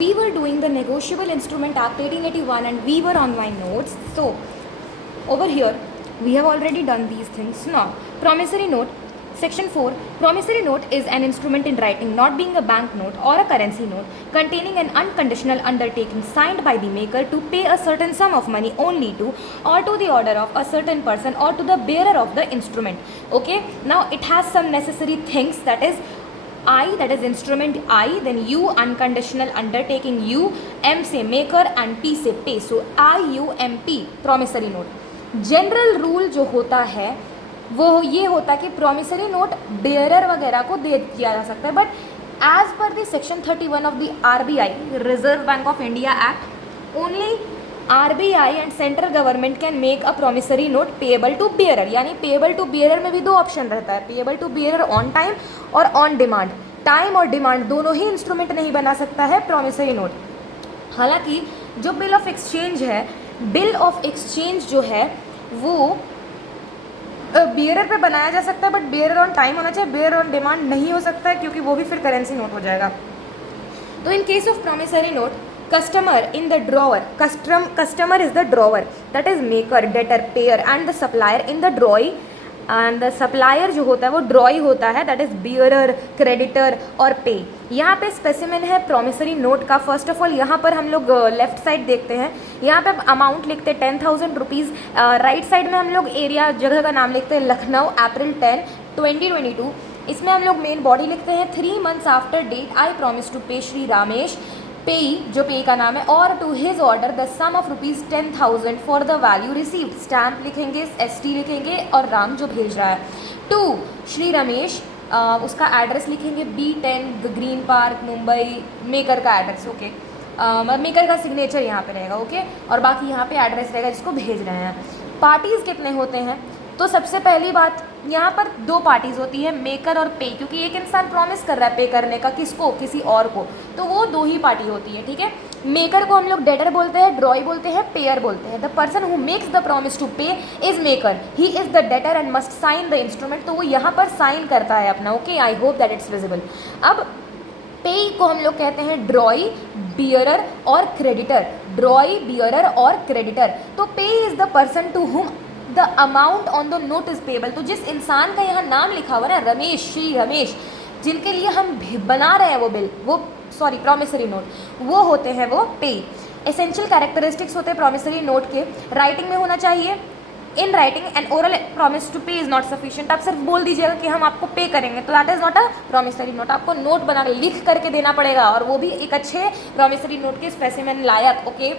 We were doing the Negotiable Instrument Act 1881 and we were on my notes. So over here we have already done these things. Now promissory note, section 4, promissory note is an instrument in writing not being a bank note or a currency note containing an unconditional undertaking signed by the maker to pay a certain sum of money only to or to the order of a certain person or to the bearer of the instrument. Okay, now it has some necessary things, that is I, that is instrument I, then U unconditional undertaking U, M से maker and P से pay. So IUMP promissory note. General rule जो होता है वो ये होता है कि promissory note bearer वगैरह को दे दिया जा सकता है, but as per the section 31 of the RBI reserve bank of India act only RBI and central government can make a promissory note payable to bearer. यानी पेएबल टू बियरर में भी दो ऑप्शन रहता है, payable to bearer on time और on demand. Time और demand दोनों ही इंस्ट्रूमेंट नहीं बना सकता है प्रॉमिसरी नोट. हालांकि जो बिल ऑफ एक्सचेंज है, बिल ऑफ एक्सचेंज जो है वो बियरर पे बनाया जा सकता है, बट बियरर ऑन टाइम होना चाहिए, बियरर ऑन डिमांड नहीं हो सकता है क्योंकि वो भी फिर करेंसी नोट हो जाएगा. तो इन case of promissory note, customer in the drawer, customer is the drawer, that is maker, debtor, payer and the supplier in the drawee, and the supplier जो होता है वो ड्रॉई होता है, that is bearer, creditor और pay. यहाँ पे specimen है प्रॉमिसरी नोट का. फर्स्ट ऑफ ऑल यहाँ पर हम लोग लेफ्ट साइड देखते हैं, यहाँ पे अमाउंट लिखते हैं 10,000 रुपीज़. राइट साइड में हम लोग एरिया जगह का नाम लिखते हैं लखनऊ, अप्रैल 10, 2022. इसमें हम लोग मेन बॉडी लिखते हैं 3 months after date I promise to pay Shri Ramesh पेई, जो पे का नाम है, और to his order the sum of ₹10,000 for the value received. Stamp लिखेंगे, ST लिखेंगे और राम जो भेज रहा है. टू श्री रमेश, उसका एड्रेस लिखेंगे B10 green park Mumbai, maker का एड्रेस. ओके, मेकर का सिग्नेचर यहाँ पे रहेगा. ओके, और बाकी यहाँ पे एड्रेस रहेगा जिसको भेज रहे हैं. पार्टीज़ कितने होते हैं? तो सबसे पहली बात, यहाँ पर 2 पार्टीज़ होती है, मेकर और पे, क्योंकि एक इंसान प्रॉमिस कर रहा है पे करने का, किसको? किसी और को, तो वो 2 ही पार्टी होती है. ठीक है, मेकर को हम लोग डेटर बोलते हैं, ड्रॉई बोलते हैं, पेयर बोलते हैं. The person who makes the promise to pay is maker, he is the debtor and must sign the instrument. तो वो यहाँ पर साइन करता है अपना. Okay, I hope that it's visible. अब पे को हम लोग कहते हैं ड्रॉई, बियरर और क्रेडिटर. ड्रॉई, बियरर और क्रेडिटर. तो payee is the person to whom the amount on the note is payable. तो जिस इंसान का यहाँ नाम लिखा हुआ है ना, रमेश, श्री रमेश, जिनके लिए हम बना रहे हैं वो बिल, वो प्रॉमिसरी नोट, वो होते हैं वो पे. एसेंशियल कैरेक्टरिस्टिक्स होते हैं प्रॉमिसरी नोट के. राइटिंग में होना चाहिए. In writing and oral promise to pay is not sufficient. आप सिर्फ बोल दीजिएगा कि हम आपको पे करेंगे, तो that is not a promissory note. आपको नोट बना लिख करके देना पड़ेगा, और वो भी एक अच्छे प्रॉमिसरी नोट के स्पेसिमेन लायक. Okay,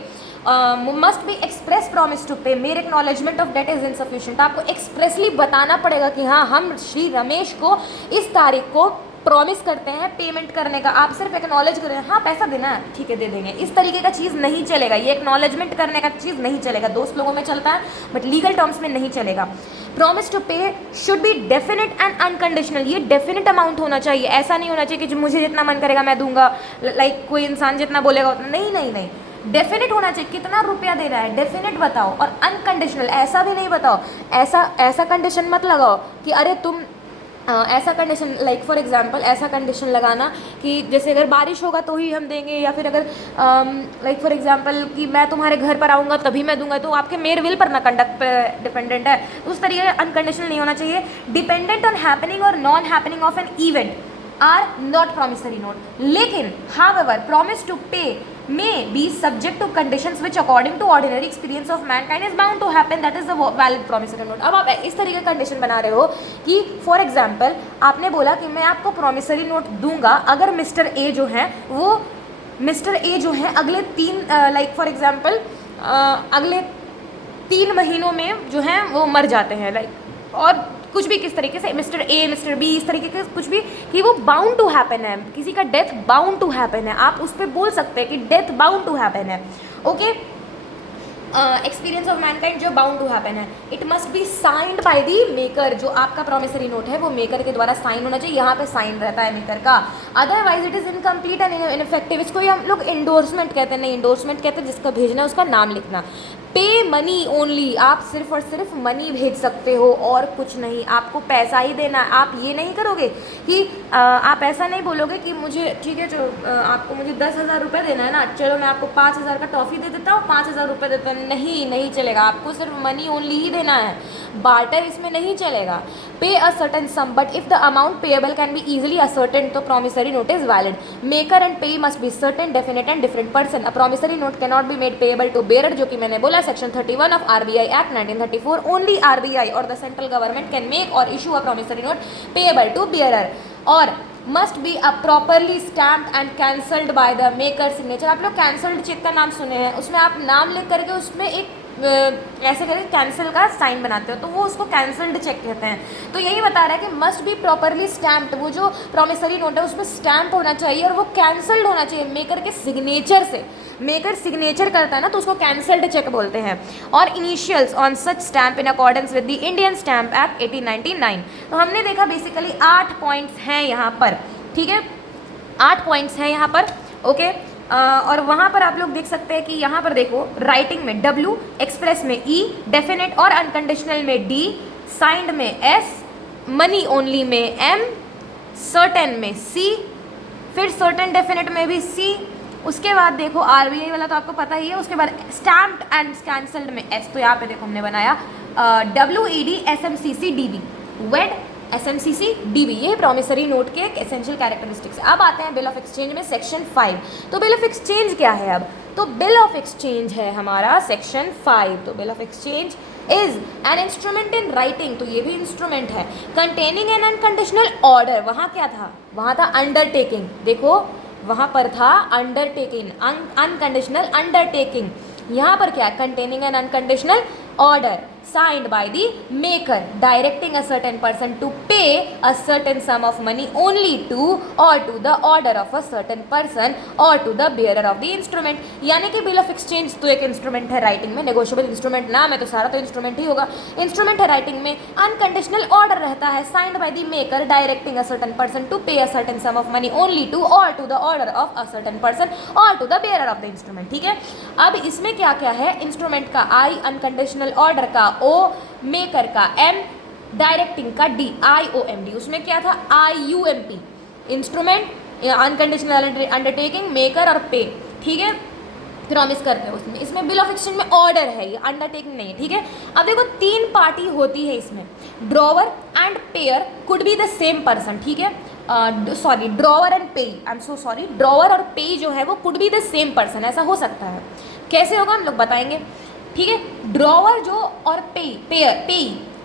must be express promise to pay, mere acknowledgement of debt is insufficient. आपको एक्सप्रेसली बताना पड़ेगा कि हाँ, हम श्री रमेश को इस तारीख को प्रॉमिस करते हैं पेमेंट करने का. आप सिर्फ एक्नॉलेज करें, हाँ पैसा देना है, ठीक है दे देंगे, इस तरीके का चीज़ नहीं चलेगा. ये एक्नॉलेजमेंट करने का चीज़ नहीं चलेगा. दोस्त लोगों में चलता है बट लीगल टर्म्स में नहीं चलेगा. प्रॉमिस टू पे should be definite and unconditional. ये डेफिनेट अमाउंट होना चाहिए. ऐसा नहीं होना चाहिए कि मुझे जितना मन करेगा मैं दूंगा, लाइक कोई इंसान जितना बोलेगा उतना. नहीं नहीं नहीं, डेफिनेट होना चाहिए. कितना रुपया देना है डेफिनेट बताओ. और अनकंडीशनल, ऐसा भी नहीं बताओ, ऐसा कंडीशन मत लगाओ कि अरे तुम ऐसा कंडीशन, लाइक फॉर एग्जांपल ऐसा कंडीशन लगाना कि जैसे अगर बारिश होगा तो ही हम देंगे, या फिर अगर लाइक फॉर एग्जांपल कि मैं तुम्हारे घर पर आऊँगा तभी मैं दूंगा, तो आपके मेरे विल पर ना कंडक्ट पे डिपेंडेंट है. उस तरीके का अनकंडीशनल नहीं होना चाहिए. डिपेंडेंट ऑन हैपनिंग और non happening of an event are not promissory note. लेकिन however promise to pay may be subject to conditions which according to ordinary experience of mankind is bound to happen, that is the valid promissory note. अब आप इस तरीके का condition बना रहे हो कि फॉर एग्जांपल आपने बोला कि मैं आपको प्रॉमिसरी नोट दूंगा अगर मिस्टर ए जो है अगले 3 लाइक फॉर एग्जांपल अगले 3 महीनों में जो है वो मर जाते हैं, लाइक और कुछ भी किस तरीके से मिस्टर ए, मिस्टर बी, इस तरीके के कुछ भी कि वो बाउंड टू हैपन है, किसी का डेथ बाउंड टू हैपन है. आप उस पर बोल सकते हैं कि डेथ बाउंड टू हैपन है. ओके, एक्सपीरियंस ऑफ मैनकाइंड जो बाउंड टू हैपन है, it must be signed by the maker. जो आपका प्रॉमिसरी नोट है वो मेकर के द्वारा साइन होना चाहिए. यहाँ पे साइन रहता है मेकर का, otherwise it is incomplete and ineffective. इसको हम लोग इंडोर्समेंट कहते हैं. नहीं, इंडोर्समेंट कहते हैं जिसका भेजना है उसका नाम लिखना. पे मनी ओनली, आप सिर्फ और सिर्फ मनी भेज सकते हो और कुछ नहीं, आपको पैसा ही देना है। आप ये नहीं करोगे कि आप ऐसा नहीं बोलोगे कि मुझे ठीक है जो आपको मुझे 10,000 रुपये देना है ना, चलो मैं आपको 5,000 का टॉफ़ी दे देता हूँ, 5,000 रुपये देता हूँ, नहीं चलेगा, आपको सिर्फ मनी ओनली ही देना है, बार्टर इसमें नहीं चलेगा। Pay a certain sum but if the amount payable can be easily ascertain तो promissory note is valid. Maker and payee must be certain, definite and different person. A promissory note can not be made payable to bearer, जो कि मैंने बोला section 31 of RBI act 1934। Only RBI or the central government can make or issue a promissory note payable to bearer और must be a properly stamped and cancelled by the maker signature. आप लोग cancelled check का नाम सुने हैं, उसमें आप नाम लिख करके उसमें एक ऐसे करके कैंसिल का साइन बनाते हो तो वो उसको कैंसल्ड चेक कहते हैं। तो यही बता रहा है कि मस्ट बी प्रॉपरली स्टैम्प्ड, वो जो प्रॉमिसरी नोट है उसमें स्टैम्प होना चाहिए और वो कैंसल्ड होना चाहिए मेकर के सिग्नेचर से। मेकर सिग्नेचर करता है ना तो उसको कैंसल्ड चेक बोलते हैं। और initials on such stamp in accordance with the Indian stamp act 1899। तो हमने देखा बेसिकली 8 पॉइंट्स हैं यहाँ पर, ठीक है, 8 पॉइंट्स हैं यहाँ पर, ओके। और वहाँ पर आप लोग देख सकते हैं कि यहाँ पर देखो राइटिंग में W, एक्सप्रेस में E, डेफिनेट और अनकंडीशनल में D, साइंड में S, मनी ओनली में M, सर्टेन में C, फिर सर्टेन डेफिनेट में भी C, उसके बाद देखो आरबीआई वाला तो आपको पता ही है, उसके बाद स्टैम्प्ड एंड कैंसल्ड में S। तो यहाँ पे देखो हमने बनाया WED SMCC DB, वेड SMCC DB, ये प्रॉमिसरी नोट के एक एसेंशियल कैरेक्टरिस्टिक्स। अब आते हैं बिल ऑफ एक्सचेंज में सेक्शन 5। तो बिल ऑफ एक्सचेंज क्या है अब? तो बिल ऑफ एक्सचेंज है हमारा सेक्शन 5। तो bill of exchange is an instrument in writing, तो ये भी इंस्ट्रूमेंट है, कंटेनिंग एन अनकंडीशनल ऑर्डर। वहाँ क्या था? वहाँ था अंडरटेकिंग, देखो वहाँ पर था अंडरटेकिंग, अनकंडीशनल अंडरटेकिंग। यहाँ पर क्या? Containing an unconditional order signed by the maker directing a certain person to pay a certain sum of money only to or to the order of a certain person or to the bearer of the instrument। यानी कि bill of exchange तो एक instrument है writing में, negotiable instrument नाम है तो सारा तो इंस्ट्रूमेंट ही होगा। इंस्ट्रूमेंट है राइटिंग में, अनकंडीशनल ऑर्डर रहता है, signed by the maker directing a certain person to pay a certain sum of money only to or to the order of a certain person or to the bearer of the instrument, ठीक है। अब इसमें क्या क्या है? Instrument का I, unconditional order का O, maker का M, डायरेक्टिंग का D, IOMD। उसमें क्या था? IUMP, instrument, unconditional undertaking, maker और पे, ठीक है, प्रॉमिस करते हैं उसमें। इसमें बिल ऑफ एक्सचेंज में ऑर्डर है, ये अंडरटेकिंग नहीं है, ठीक है। अब देखो 3 पार्टी होती है इसमें, drawer and pair could be the same person, ठीक है, सॉरी ड्रॉवर एंड पे, I am so sorry, drawer और पे जो है वो could be the same person, ऐसा हो सकता है। कैसे होगा हम लोग बताएंगे, ठीक है। ड्रॉवर जो और पे,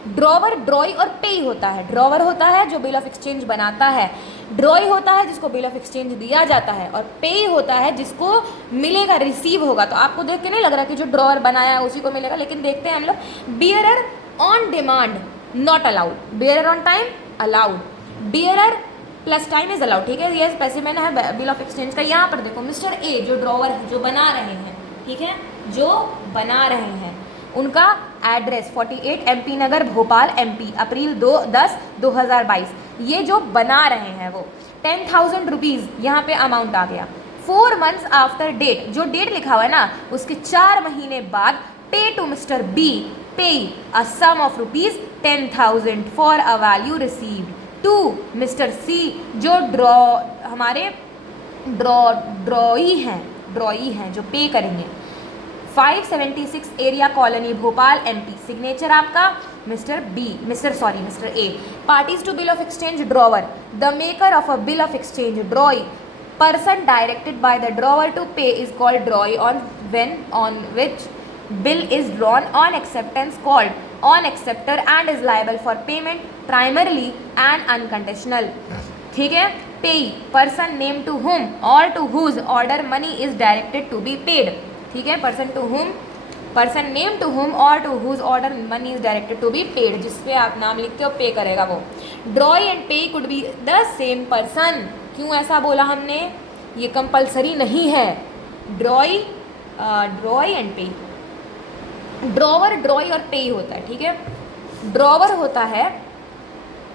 ड्रॉवर ड्रॉई और पे होता है। ड्रॉवर होता है जो बिल ऑफ एक्सचेंज बनाता है, ड्रॉई होता है जिसको बिल ऑफ एक्सचेंज दिया जाता है, और पे होता है जिसको मिलेगा, रिसीव होगा। तो आपको देख के नहीं लग रहा कि जो ड्रॉवर बनाया है उसी को मिलेगा, लेकिन देखते हैं हम लोग। Bearer on demand not allowed, bearer on time allowed, bearer plus time is allowed, ठीक है। ये स्पेसिफाइड है बिल ऑफ एक्सचेंज का। यहाँ पर देखो मिस्टर ए जो ड्रॉवर है, जो बना रहे हैं, ठीक है, जो बना रहे हैं, उनका address 48 MP Nagar Bhopal MP, अप्रैल 10/2022। ये जो बना रहे हैं वो 10,000 रुपीज़ यहाँ पे अमाउंट आ गया। 4 months आफ्टर डेट, जो डेट लिखा हुआ है ना उसके 4 महीने बाद, पे to Mister B pay a sum of rupees 10,000 for a value received to Mister C जो हमारे ड्रॉई हैं जो पे करेंगे। 576 area colony Bhopal MP, signature आपका Mister A. Parties to bill of exchange drawer, the maker of a bill of exchange drawee, person directed by the drawer to pay is called drawee on when on which bill is drawn, on acceptance called on acceptor and is liable for payment primarily and unconditional, ठीक है। Pay, person name to whom or to whose order money is directed to be paid, ठीक है। person name to whom or to whose order money is directed to be paid, जिस पे आप नाम लिखते हो पे करेगा वो। Draw and pay could be the same person, क्यों ऐसा बोला हमने? ये कंपलसरी नहीं है। ड्रॉई एंड पे, ड्रॉवर ड्रॉई और पे होता है, ठीक है। ड्रॉवर होता है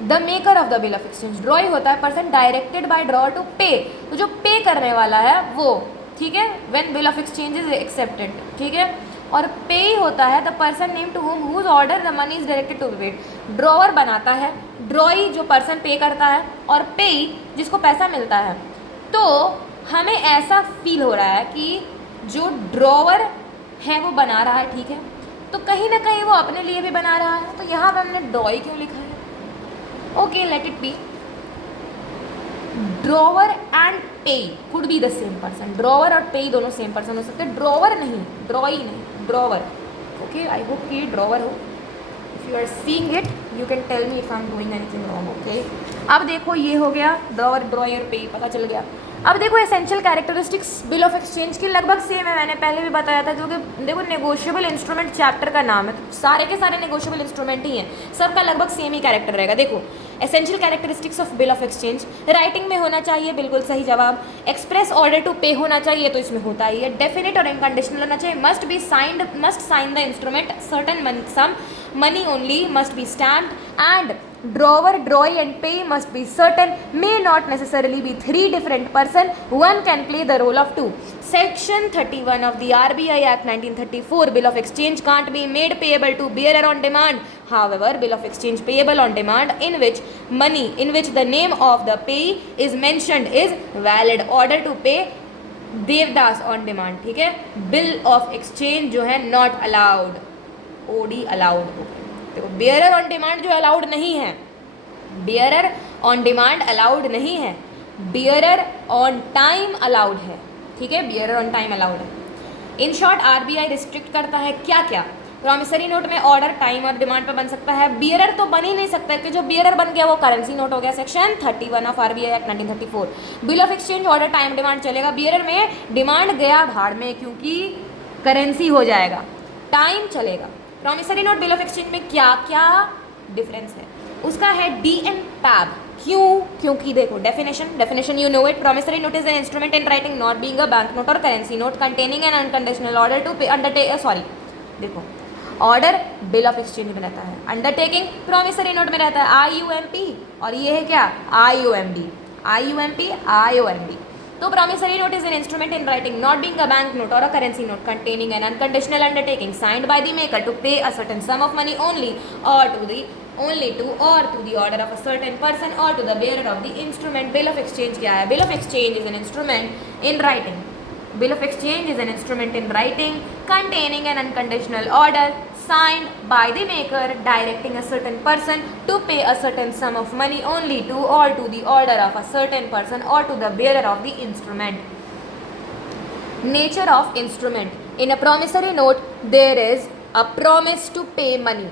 the maker of the bill of exchange, drawee होता है person directed by drawer to pay, तो जो पे करने वाला है वो, ठीक है, when bill of exchange is accepted, ठीक है। और पे होता है the person name to whom whose order the money is directed to be paid. Drawer बनाता है, ड्रॉई जो पर्सन पे करता है, और पे जिसको पैसा मिलता है। तो हमें ऐसा फील हो रहा है कि जो ड्रॉवर है वो बना रहा है, ठीक है, तो कहीं ना कहीं वो अपने लिए भी बना रहा है। तो यहाँ पे हमने ड्रॉई क्यों लिखा है? Okay, let it be. Drawer and payee could be the same person. Drawer और पे दोनों सेम पर्सन हो सकते हैं, ड्रॉवर नहीं, ड्रॉई नहीं, ड्रॉवर। ओके, आई होप कि ड्रॉवर हो। If you are seeing it you can tell me if I am doing anything wrong. Okay, अब देखो ये हो गया ड्रॉवर, ड्रॉई और पे पता चल गया। अब देखो essential characteristics bill of exchange की लगभग सेम है, मैंने पहले भी बताया था, जो कि देखो नेगोशिएबल इंस्ट्रूमेंट चैप्टर का नाम है, तो सारे के सारे नेगोशिएबल इंस्ट्रूमेंट ही हैं, सबका लगभग सेम ही कैरेक्टर रहेगा। देखो essential characteristics of bill of exchange, writing में होना चाहिए, बिल्कुल सही जवाब। एक्सप्रेस ऑर्डर टू पे होना चाहिए, तो इसमें होता ही है। डेफिनेट और इनकंडीशनल होना चाहिए। Must be signed, must sign the instrument certain sum money only, must be stamped, and drawer, drawee and pay must be certain, may not necessarily be three different person, one can play the role of two. Section 31 of the RBI Act 1934, bill of exchange can't be made payable to bearer on demand. However, bill of exchange payable on demand in which money, in which the name of the payee is mentioned is valid. Order to pay Devdas on demand, ठीक है। Bill of exchange जो है not allowed, OD allowed. देखो bearer on demand जो allowed नहीं है, bearer on demand allowed नहीं है, बियरर ऑन टाइम अलाउड है, ठीक है, बियरर ऑन टाइम अलाउड है। इन शॉर्ट आरबीआई रिस्ट्रिक्ट करता है क्या क्या? प्रॉमिसरी नोट में ऑर्डर टाइम और डिमांड पर बन सकता है, बियरर तो बन ही नहीं सकता कि जो बियरर बन गया वो करेंसी नोट हो गया। Section 31 of RBI act 1934, bill of exchange order time demand चलेगा, बियरर में डिमांड गया भाड़ में क्योंकि करेंसी हो जाएगा, टाइम चलेगा। Promissory note bill of exchange में क्या क्या डिफरेंस है? उसका है डी एन पैब। क्यों? क्योंकि देखो definition you know it, promissory note is an instrument in writing not being a bank note or currency note containing an unconditional order to pay undertake, sorry देखो ऑर्डर बिल ऑफ एक्सचेंज में रहता है, undertaking promissory note में रहता है IUMP, और ये है क्या IUMD, IUMP IOMD। तो promissory note is an instrument in writing not being a bank note or a currency note containing an unconditional undertaking signed by the maker to pay a certain sum of money only to or to the order of a certain person or to the bearer of the instrument. Bill of exchange क्या है? Bill of exchange is an instrument in writing, bill of exchange is an instrument in writing containing an unconditional order signed by the maker directing a certain person to pay a certain sum of money only to or to the order of a certain person or to the bearer of the instrument. Nature of instrument. In a promissory note there is a promise to pay money.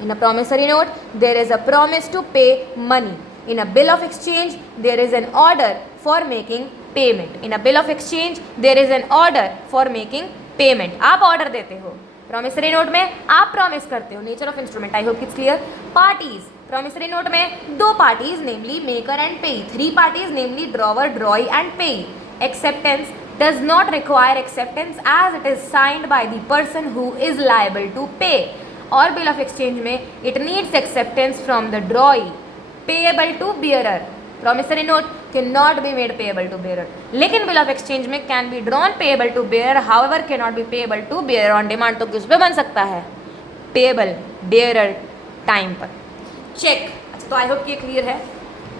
In a promissory note there is a promise to pay money. In a bill of exchange there is an order for making payment. In a bill of exchange there is an order for making payment. आप order देते हो, promissory note में आप promise करते हो। Nature of instrument, I hope it's clear. Parties, promissory note में दो parties namely maker and payee, three parties namely drawer, drawee and payee. Acceptance does not require acceptance as it is signed by the person who is liable to pay. और bill of exchange में it needs acceptance from the drawee payable to bearer. Promissory note cannot be made payable to bearer, लेकिन bill of exchange में can be drawn payable to bearer, however cannot be payable to bearer on demand। तो किस पे बन सकता है? Payable bearer time पर। Cheque, अच्छा तो आई होप ये क्लियर है।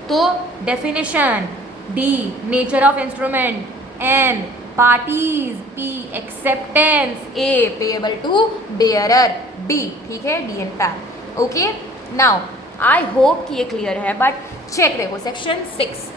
तो definition D, nature of instrument, N, parties, P, acceptance, A, payable to bearer, D, ठीक है, D एंड पैर। ओके, नाउ आई होप कि ये क्लियर है, बट चेक देखो सेक्शन 6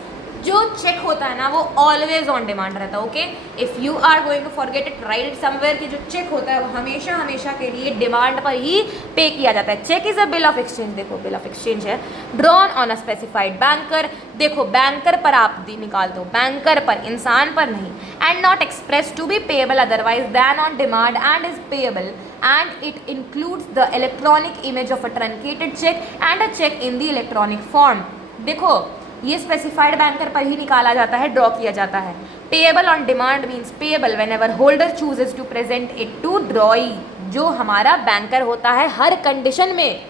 जो चेक होता है ना वो ऑलवेज ऑन डिमांड रहता है। Okay, if you are going to forget it, write it somewhere कि जो चेक होता है वो हमेशा हमेशा के लिए डिमांड पर ही पे किया जाता है। Cheque is a bill of exchange, देखो बिल ऑफ एक्सचेंज है, drawn on a specified banker, देखो बैंकर पर आप निकाल दो, बैंकर पर, इंसान पर नहीं, and not express to be payable otherwise than on demand and is payable, and it includes the electronic image of a truncated check and a check in the electronic form। देखो ये specified banker पर ही निकाला जाता है, draw किया जाता है। Payable on demand means payable whenever holder chooses to present it to drawee, जो हमारा बैंकर होता है हर कंडीशन में।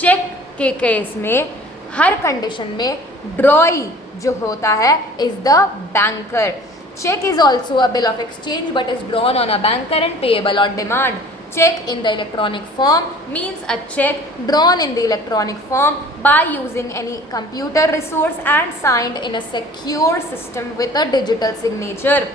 चेक के केस में हर कंडीशन में ड्रॉई जो होता है is the banker. Check is also a bill of exchange but is drawn on a banker and payable on demand. Check in the electronic form means a check drawn in the electronic form by using any computer resource and signed in a secure system with a digital signature,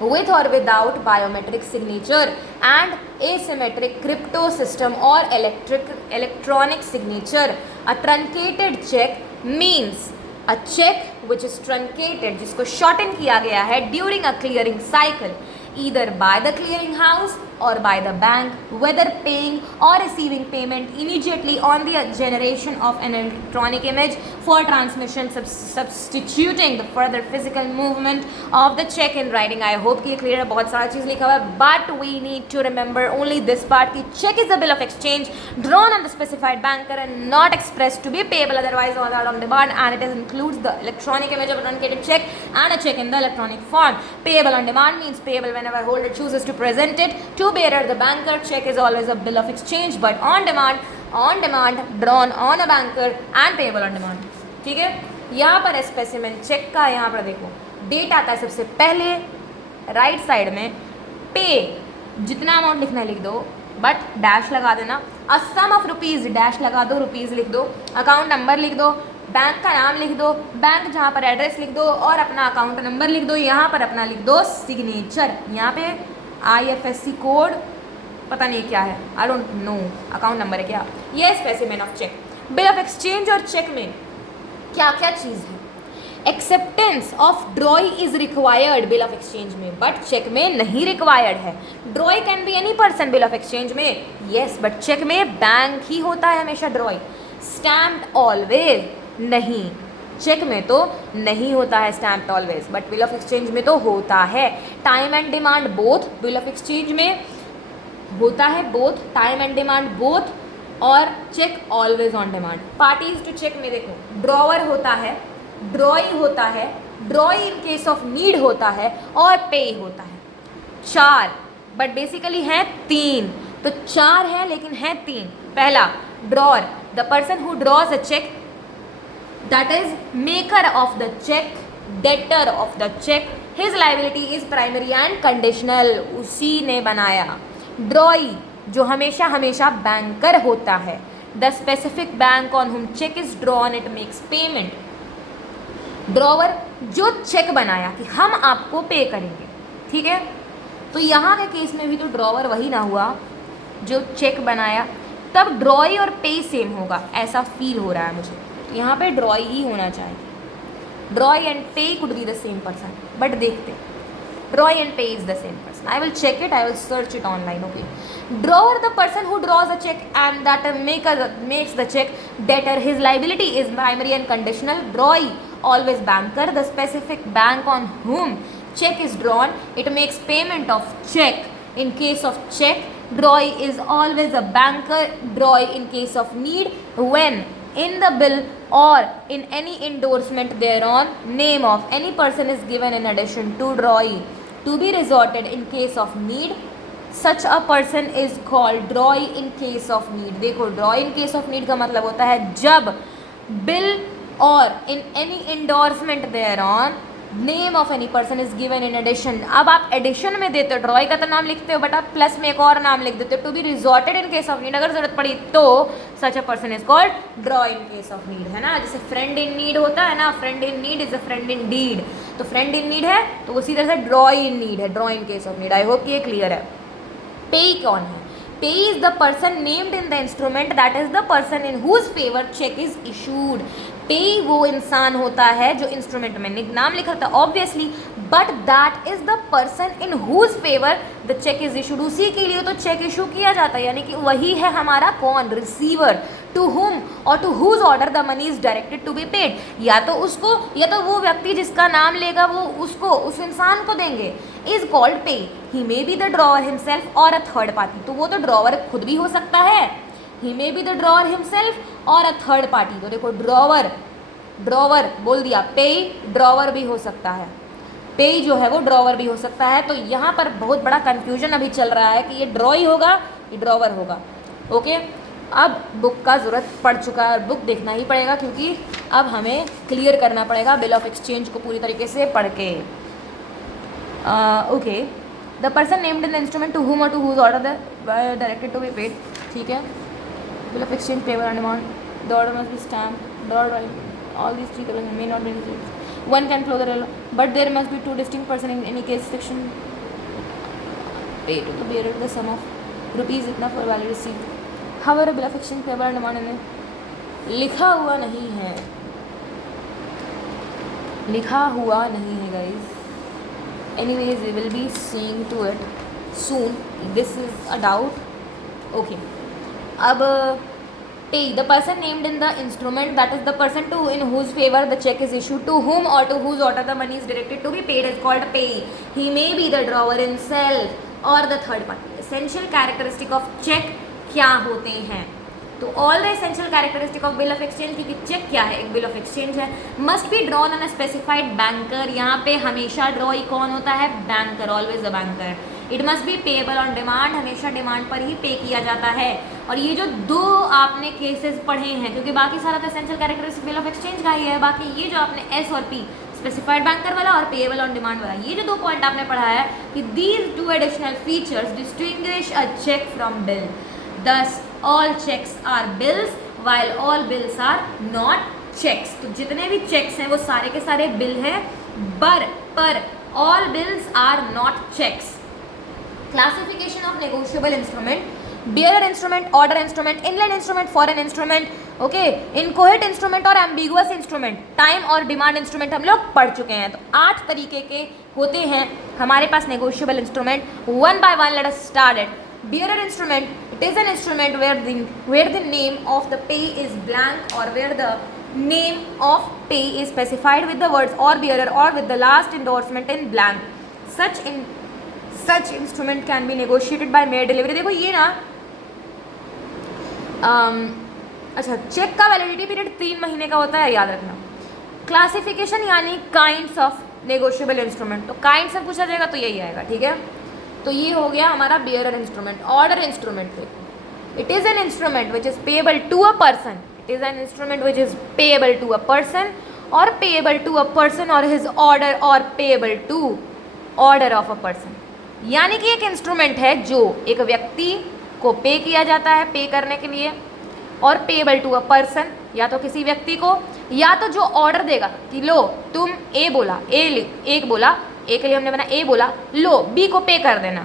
with or without biometric signature and asymmetric crypto system or electronic signature. A truncated check means a check which is truncated, जिसको shorten किया गया है during a clearing cycle, either by the clearing house or by the bank, whether paying or receiving payment immediately on the generation of an electronic image for transmission, substituting the further physical movement of the check in writing. I hope कि ये clear है, बहुत सारा चीज़ लिखा हुआ है, but we need to remember only this part कि check is a bill of exchange drawn on the specified banker and not expressed to be payable otherwise or on demand, and it includes the electronic image of a truncated check and a check in the electronic form. Payable on demand means payable whenever holder chooses to present it to bearer the banker. Check is always a bill of exchange but on demand drawn on a banker and payable on demand. ठीक है, यहाँ पर specimen check का, यहाँ पर देखो date आता है सबसे पहले राइट साइड में, पे जितना अमाउंट लिखना है लिख दो बट डैश लगा देना, अ सम ऑफ रुपीज़ डैश लगा दो, रुपीज़ लिख दो, अकाउंट नंबर लिख दो, बैंक का नाम लिख दो, बैंक जहाँ पर एड्रेस लिख दो और अपना अकाउंट नंबर लिख दो, यहाँ पर अपना लिख दो सिग्नेचर, यहाँ पे IFSC कोड पता नहीं क्या है, I don't know, account number है क्या, ये specimen of cheque. Bill of exchange और चेक में क्या क्या चीज़ है? Acceptance of drawee is required bill of exchange में, बट चेक में नहीं रिक्वायर्ड है. Drawee can be any person bill of exchange में, यस, बट चेक में बैंक ही होता है हमेशा ड्रॉई. स्टैम्प्ड ऑलवेज नहीं, चेक में तो नहीं होता है stamped always, but bill of exchange में तो होता है. Time and demand both bill of exchange में होता है, both time and demand both, और cheque always on demand. Parties to cheque में देखो ड्रॉवर होता है, ड्रॉई होता है, drawee in case of need होता है और पे होता है. 4 बट बेसिकली हैं 3, तो 4 है लेकिन हैं 3. पहला drawer, the person who draws a cheque, that is maker of the check, debtor of the check, his liability is primary and conditional, उसी ने बनाया. ड्रॉई जो हमेशा हमेशा बैंकर होता है, the specific bank on whom cheque is drawn it makes payment. Drawer जो cheque बनाया कि हम आपको पे करेंगे, ठीक है, तो यहाँ के केस में भी तो ड्रॉवर वही ना हुआ जो चेक बनाया, तब ड्रॉई और पे सेम होगा, ऐसा फील हो रहा है मुझे. यहाँ पे ड्रॉई ही होना चाहिए. Drawee and payee could be the same person, but देखते drawee and payee is the same person. I will check it, I will search it online. Okay, drawer the person who draws a cheque and that makes the cheque, debtor his liability is primary and conditional. Drawee always banker, the specific bank on whom check is drawn, it makes payment of check. In case of check, drawee is always a banker. Drawee in case of need, when in the bill or in any endorsement thereon, name of any person is given in addition to drawee. To be resorted in case of need, such a person is called drawee in case of need. देखो drawee in case of need का मतलब होता है जब bill और in any endorsement thereon name of any person is given in addition. अब आप addition में देते हो, ड्रॉई का तो नाम लिखते हो बट आप प्लस में एक और नाम लिख देते हो, to be resorted in case of need, अगर जरूरत पड़ी तो such a person is called drawee in case of need, है ना. जैसे फ्रेंड इन नीड होता है ना, friend in need is a friend in deed, तो फ्रेंड इन नीड है तो उसी तरह से ड्रॉई इन नीड है, drawee in case of need. I hope कि ये क्लियर है. पे कौन है? पे is the person named in the instrument, that is the person in whose favour cheque is issued. Payee वो इंसान होता है जो इंस्ट्रूमेंट में नाम लिखा था obviously, but that is the person in whose favour the cheque is issued. उसी के लिए तो चेक इशू किया जाता है, यानी कि वही है हमारा कौन, रिसीवर. टू हुम और to whose order the money is directed to be paid, या तो उसको या तो वो व्यक्ति जिसका नाम लेगा वो उसको, उस इंसान को देंगे. Is called payee. He may be the drawer himself or a third party, तो वो तो ड्रॉवर खुद भी हो सकता है. He may be the drawer himself or a third party, तो देखो ड्रॉवर, ड्रॉवर बोल दिया, पे ड्रॉवर भी हो सकता है, पे जो है वो ड्रॉवर भी हो सकता है. तो यहाँ पर बहुत बड़ा कन्फ्यूजन अभी चल रहा है कि ये ड्रॉई होगा ये ड्रॉवर होगा. ओके, अब बुक का ज़रूरत पड़ चुका है, बुक देखना ही पड़ेगा क्योंकि अब हमें क्लियर करना पड़ेगा बिल ऑफ एक्सचेंज को पूरी तरीके से पढ़ के. Okay, the person named in the instrument to whom or to whose order the directed to be paid, ठीक है, bill of exchange payable on demand, the order must be stamped, the order, all these three columns may not be received, one can close the roll, but there must be two distinct person in any case, section pay to the bearer the sum of rupees इतना for valid receipt, however bill of exchange payable on demand में लिखा हुआ नहीं है, लिखा हुआ नहीं है guys, anyways we will be seeing to it soon, this is a doubt. Okay, अब pay, the person named in the instrument, that is the person to in whose favor the check is issued, to whom or to whose order the money is directed to be paid is called payee. He may be the drawer himself or the third party. Essential characteristic of check क्या होते हैं, तो all the essential characteristic of bill of exchange, क्योंकि check क्या है, एक bill of exchange है, must be drawn on a specified banker, यहाँ पे हमेशा ड्रॉ ही कौन होता है, banker, always a banker. It must be payable on demand, हमेशा डिमांड पर ही पे किया जाता है. और ये जो दो आपने केसेस पढ़े हैं, क्योंकि बाकी सारा तो essential characteristic bill of exchange का ही है, बाकी ये जो आपने एस और पी, स्पेसिफाइड बैंकर वाला और पेएबल ऑन डिमांड वाला, ये जो दो पॉइंट आपने पढ़ा है कि these two additional features distinguish a cheque from bill. Thus all checks are bills while all bills are not checks. तो जितने भी checks हैं वो सारे के सारे बिल हैं, पर all bills are not checks. Classification of negotiable instrument: bearer instrument, order instrument, inland instrument, foreign instrument, okay, inchoate instrument और ambiguous instrument, time और demand instrument हम लोग पढ़ चुके हैं. तो 8 तरीके के होते हैं हमारे पास negotiable instrument. One by one let us start it. Bearer instrument, it is an instrument where the name of the payee is blank or where the name of payee is specified with the words or bearer or with the last endorsement in blank. Such instrument can be negotiated by mere delivery. देखो ये ना अच्छा, check का validity period 3 महीने का होता है, याद रखना. क्लासिफिकेशन यानी काइंड्स ऑफ नेगोशिएबल इंस्ट्रूमेंट, तो काइंड से पूछा जाएगा तो यही आएगा, ठीक है. तो ये हो गया हमारा bearer instrument. Order instrument, it is an instrument which is payable to a person, it is an instrument which is payable to a person और पेएबल टू अ पर्सन और हिज ऑर्डर और payable to order of a person. यानी कि एक instrument है जो एक व्यक्ति को पे किया जाता है पे करने के लिए, और पेएबल टू अ पर्सन, या तो किसी व्यक्ति को, या तो जो ऑर्डर देगा कि लो तुम ए बोला, एक बोला, ए के लिए हमने बना ए बोला, लो बी को पे कर देना,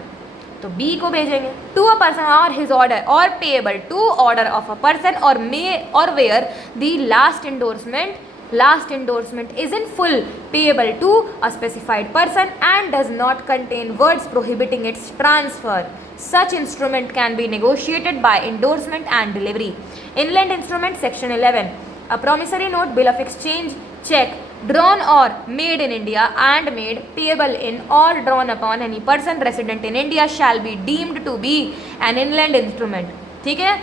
तो बी को भेजेंगे टू अ पर्सन और हिज ऑर्डर और payable to order of a person और मे और where the last endorsement is in full payable to a specified person and does not contain words prohibiting its transfer. Such instrument can be negotiated by endorsement and delivery. Inland instrument, section 11. A promissory note, bill of exchange, check drawn or made in India and made payable in or drawn upon any person resident in India shall be deemed to be an inland instrument. ठीक है,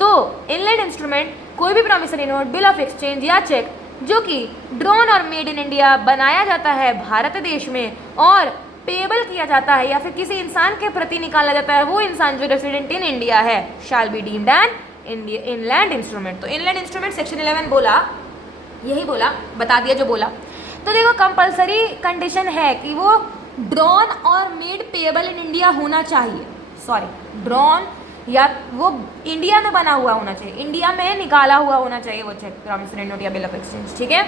तो inland instrument कोई भी promissory note, bill of exchange या check जो कि drawn और made in India बनाया जाता है भारत देश में और पेएबल किया जाता है या फिर किसी इंसान के प्रति निकाला जाता है, वो इंसान जो रेसिडेंट इन इंडिया है, shall be deemed an inland instrument. तो इनलैंड इंस्ट्रूमेंट सेक्शन 11 बोला, यही बोला, बता दिया जो बोला. तो देखो कंपलसरी कंडीशन है कि वो ड्रॉन और मेड पेएबल इन इंडिया होना चाहिए, सॉरी ड्रॉन या वो इंडिया में बना हुआ होना चाहिए, इंडिया में निकाला हुआ होना चाहिए वो चेक, प्रॉमिसरी नोट या बिल ऑफ एक्सचेंज, ठीक है.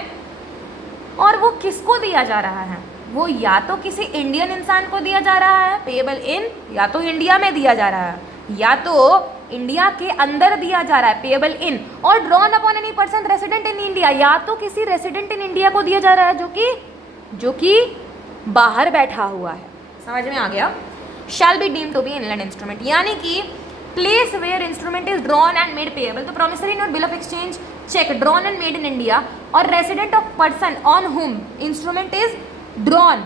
और वो किसको दिया जा रहा है, वो या तो किसी इंडियन इंसान को दिया जा रहा है पेएबल इन, या तो इंडिया में दिया जा रहा है, या तो इंडिया के अंदर दिया जा रहा है पेएबल इन, और drawn upon any person resident in India, या तो किसी रेसिडेंट इन इंडिया को दिया जा रहा है जो कि बाहर बैठा हुआ है. समझ में आ गया. Shall be deemed to be inland instrument, यानी कि place where instrument is drawn and made payable. तो promissory note, bill of exchange, cheque drawn and made in India or resident of person on whom instrument is drawn,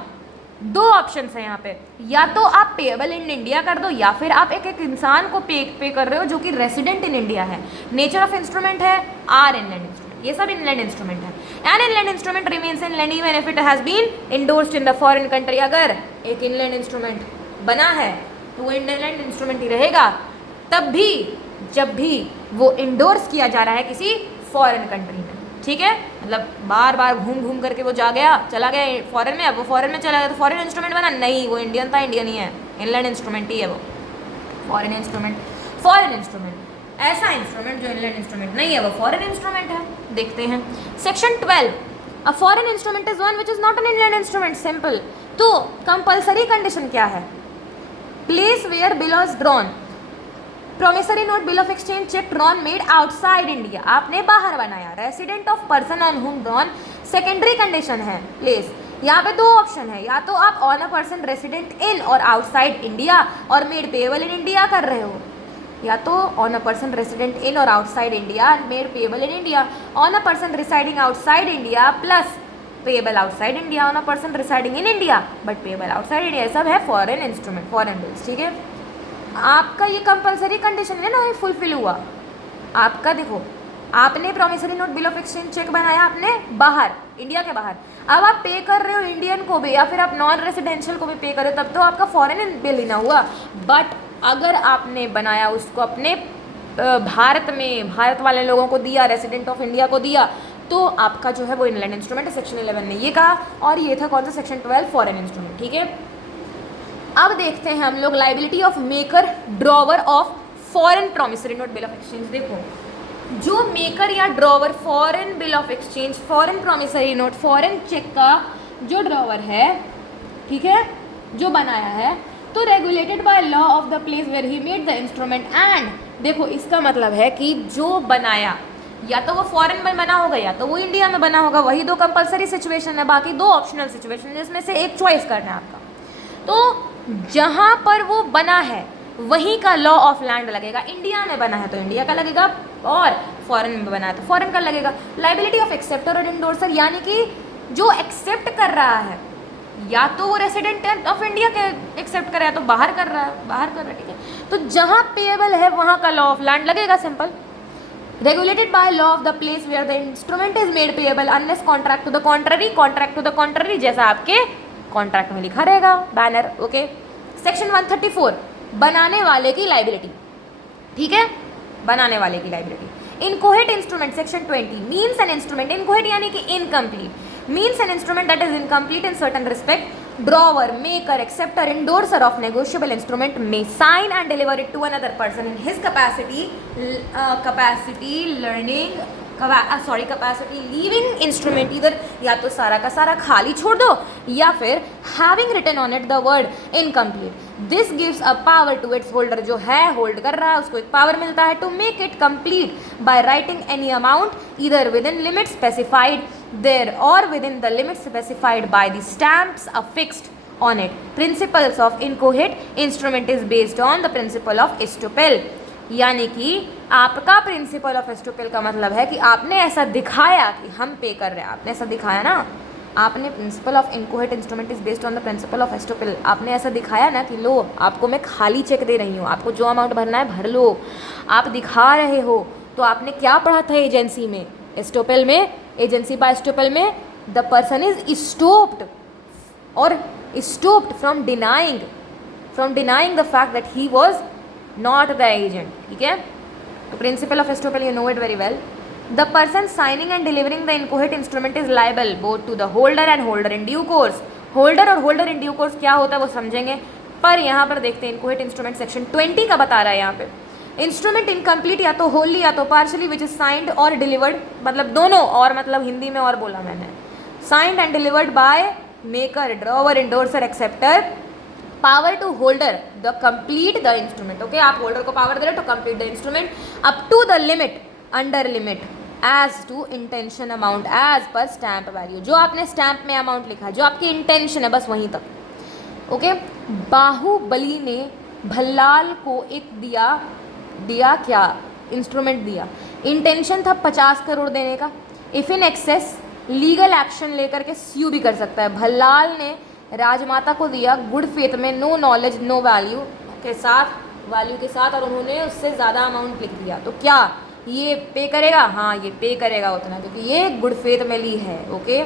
दो option है यहाँ पे, या तो आप पेएबल इन इंडिया कर दो या फिर आप एक इंसान को पे कर रहे हो जो कि रेसिडेंट इन इंडिया है. नेचर ऑफ इंस्ट्रूमेंट है आर इनलैंड इंस्ट्रूमेंट, ये सब इनलैंड इंस्ट्रूमेंट है. An inland instrument remains inland even if it has been endorsed in the foreign country. अगर एक इनलैंड इंस्ट्रूमेंट बना है तो वो इनलैंड इंस्ट्रूमेंट ही रहेगा तब भी जब भी वो इंडोर्स किया जा रहा है किसी फॉरेन कंट्री में. ठीक है, मतलब बार बार घूम घूम करके वो चला गया फॉरेन में, अब वो फॉरेन में चला गया तो फॉरेन इंस्ट्रूमेंट बना? नहीं, वो इंडियन था, इंडियन ही है, इनलैंड इंस्ट्रूमेंट ही है वो। फॉरेन इंस्ट्रूमेंट ऐसा इंस्ट्रूमेंट जो इनलैंड इंस्ट्रूमेंट नहीं है वो फॉरेन इंस्ट्रूमेंट है। देखते हैं section 12, a foreign instrument is one which is not an inland instrument. Simple. तो कंपल्सरी कंडीशन क्या है? Place where bill is drawn, promissory note, bill of exchange, cheque drawn made outside India, आपने बाहर बनाया। Resident of person on whom drawn, secondary condition है place. यहाँ पे दो ऑप्शन है, या तो आप on a person resident in or outside India और मेड पेएबल इन इंडिया कर रहे हो, या तो on a person resident in or outside India made payable in India, on a person residing outside India plus payable outside India, on a person residing in India but payable outside India, सब है foreign instrument, foreign bills. ठीक है, आपका ये compulsory condition है ना, ये fulfil हुआ आपका। देखो, आपने promissory note, bill of exchange, cheque बनाया आपने बाहर, इंडिया के बाहर, अब आप पे कर रहे हो इंडियन को भी या फिर आप नॉन रेसिडेंशियल को भी पे कर रहे हो, तब तो आपका फॉरेन बिल ही ना हुआ। बट अगर आपने बनाया उसको अपने भारत में, भारत वाले लोगों को दिया, रेसिडेंट ऑफ इंडिया को दिया, तो आपका जो है वो इनलैंड इंस्ट्रूमेंट है। सेक्शन 11 ने ये कहा, और ये था कौन सा? Section 12, foreign instrument. ठीक है, अब देखते हैं हम लोग liability of maker drawer of foreign promissory note, bill of exchange. देखो, जो मेकर या drawer foreign bill of exchange, foreign promissory note, foreign cheque का जो ड्रॉवर है, ठीक है, जो बनाया है, तो regulated by law of the place where he made the instrument and. देखो, इसका मतलब है कि जो बनाया या तो वो फॉरेन में बना होगा या तो वो इंडिया में बना होगा, वही दो कंपलसरी सिचुएशन है, बाकी दो ऑप्शनल सिचुएशन, जिसमें से एक चॉइस करना है आपका। तो जहाँ पर वो बना है वहीं का लॉ ऑफ लैंड लगेगा। इंडिया में बना है तो इंडिया का लगेगा, और फॉरेन में बना है तो फॉरेन का लगेगा। लाइबिलिटी ऑफ एक्सेप्टर और इंडोर्सर, यानी कि जो एक्सेप्ट कर रहा है या तो वो रेसिडेंट ऑफ इंडिया के एक्सेप्ट कर रहा है तो बाहर कर रहा है, ठीक है, तो जहाँ पेएबल है वहाँ का लॉ ऑफ लैंड लगेगा। Simple. Regulated by law of the place where the instrument is made payable unless contract to the contrary, जैसा आपके कॉन्ट्रैक्ट में लिखा रहेगा, बैनर। ओके, सेक्शन 134, बनाने वाले की लाइबिलिटी। ठीक है, बनाने वाले की liability. Inchoate instrument, section 20, means an instrument, inchoate यानी कि incomplete, means an instrument that is incomplete in certain respect, drawer, maker, acceptor, endorser of negotiable instrument may sign and deliver it to another person in his capacity leaving instrument, इधर या तो सारा का सारा खाली छोड़ दो या फिर having written on it the word incomplete. This gives a power to its holder, जो है होल्ड कर रहा है उसको एक पावर मिलता है to make it complete by writing any amount either within limits specified there or within the limits specified by the stamps affixed on it. Principles of inchoate instrument is based on the principle of estoppel, यानी कि आपका principal of एस्टोपेल का मतलब है कि आपने ऐसा दिखाया कि हम पे कर रहे हैं, आपने ऐसा दिखाया ना, आपने principle of inchoate instrument is based on the principle of estoppel, आपने ऐसा दिखाया ना कि लो आपको मैं खाली चेक दे रही हूँ, आपको जो अमाउंट भरना है भर लो, आप दिखा रहे हो। तो आपने क्या पढ़ा था एजेंसी में, एस्टोपेल में, एजेंसी बाय एस्टोपेल में, the person is stopped or stopped from denying the fact that he was not the agent. ठीक है, तो principle of estoppel you know it very well. The person signing and delivering the inchoate instrument is liable both to the holder and holder in due course. Holder और holder in due course क्या होता है वो समझेंगे, पर यहाँ पर देखते हैं इनकोहेट इंस्ट्रूमेंट सेक्शन 20 का बता रहा है यहाँ पे। इंस्ट्रूमेंट इनकम्प्लीट या तो होली या तो पार्शली विच इज साइंड और डिलीवर्ड, मतलब दोनों, और मतलब हिंदी में और बोला मैंने, signed and delivered by maker, drawer, endorser, acceptor, power to holder the complete the instrument. Okay, आप होल्डर को पावर दे रहे हो तो complete the instrument up to the limit, under limit, as to intention amount as per stamp value, जो आपने stamp में amount लिखा है, जो आपकी इंटेंशन है बस वहीं तक। ओके, बाहुबली ने भल्लाल को एक दिया क्या, इंस्ट्रूमेंट दिया, इंटेंशन था 50 करोड़ देने का, if in excess legal action लेकर के स्यू भी कर सकता है। भल्लाल ने राजमाता को दिया गुड फेथ में, नो नॉलेज नो वैल्यू के साथ, और उन्होंने उससे ज़्यादा अमाउंट लिख दिया, तो क्या ये पे करेगा? हाँ, ये पे करेगा उतना, क्योंकि ये गुड फेथ में ली है। ओके,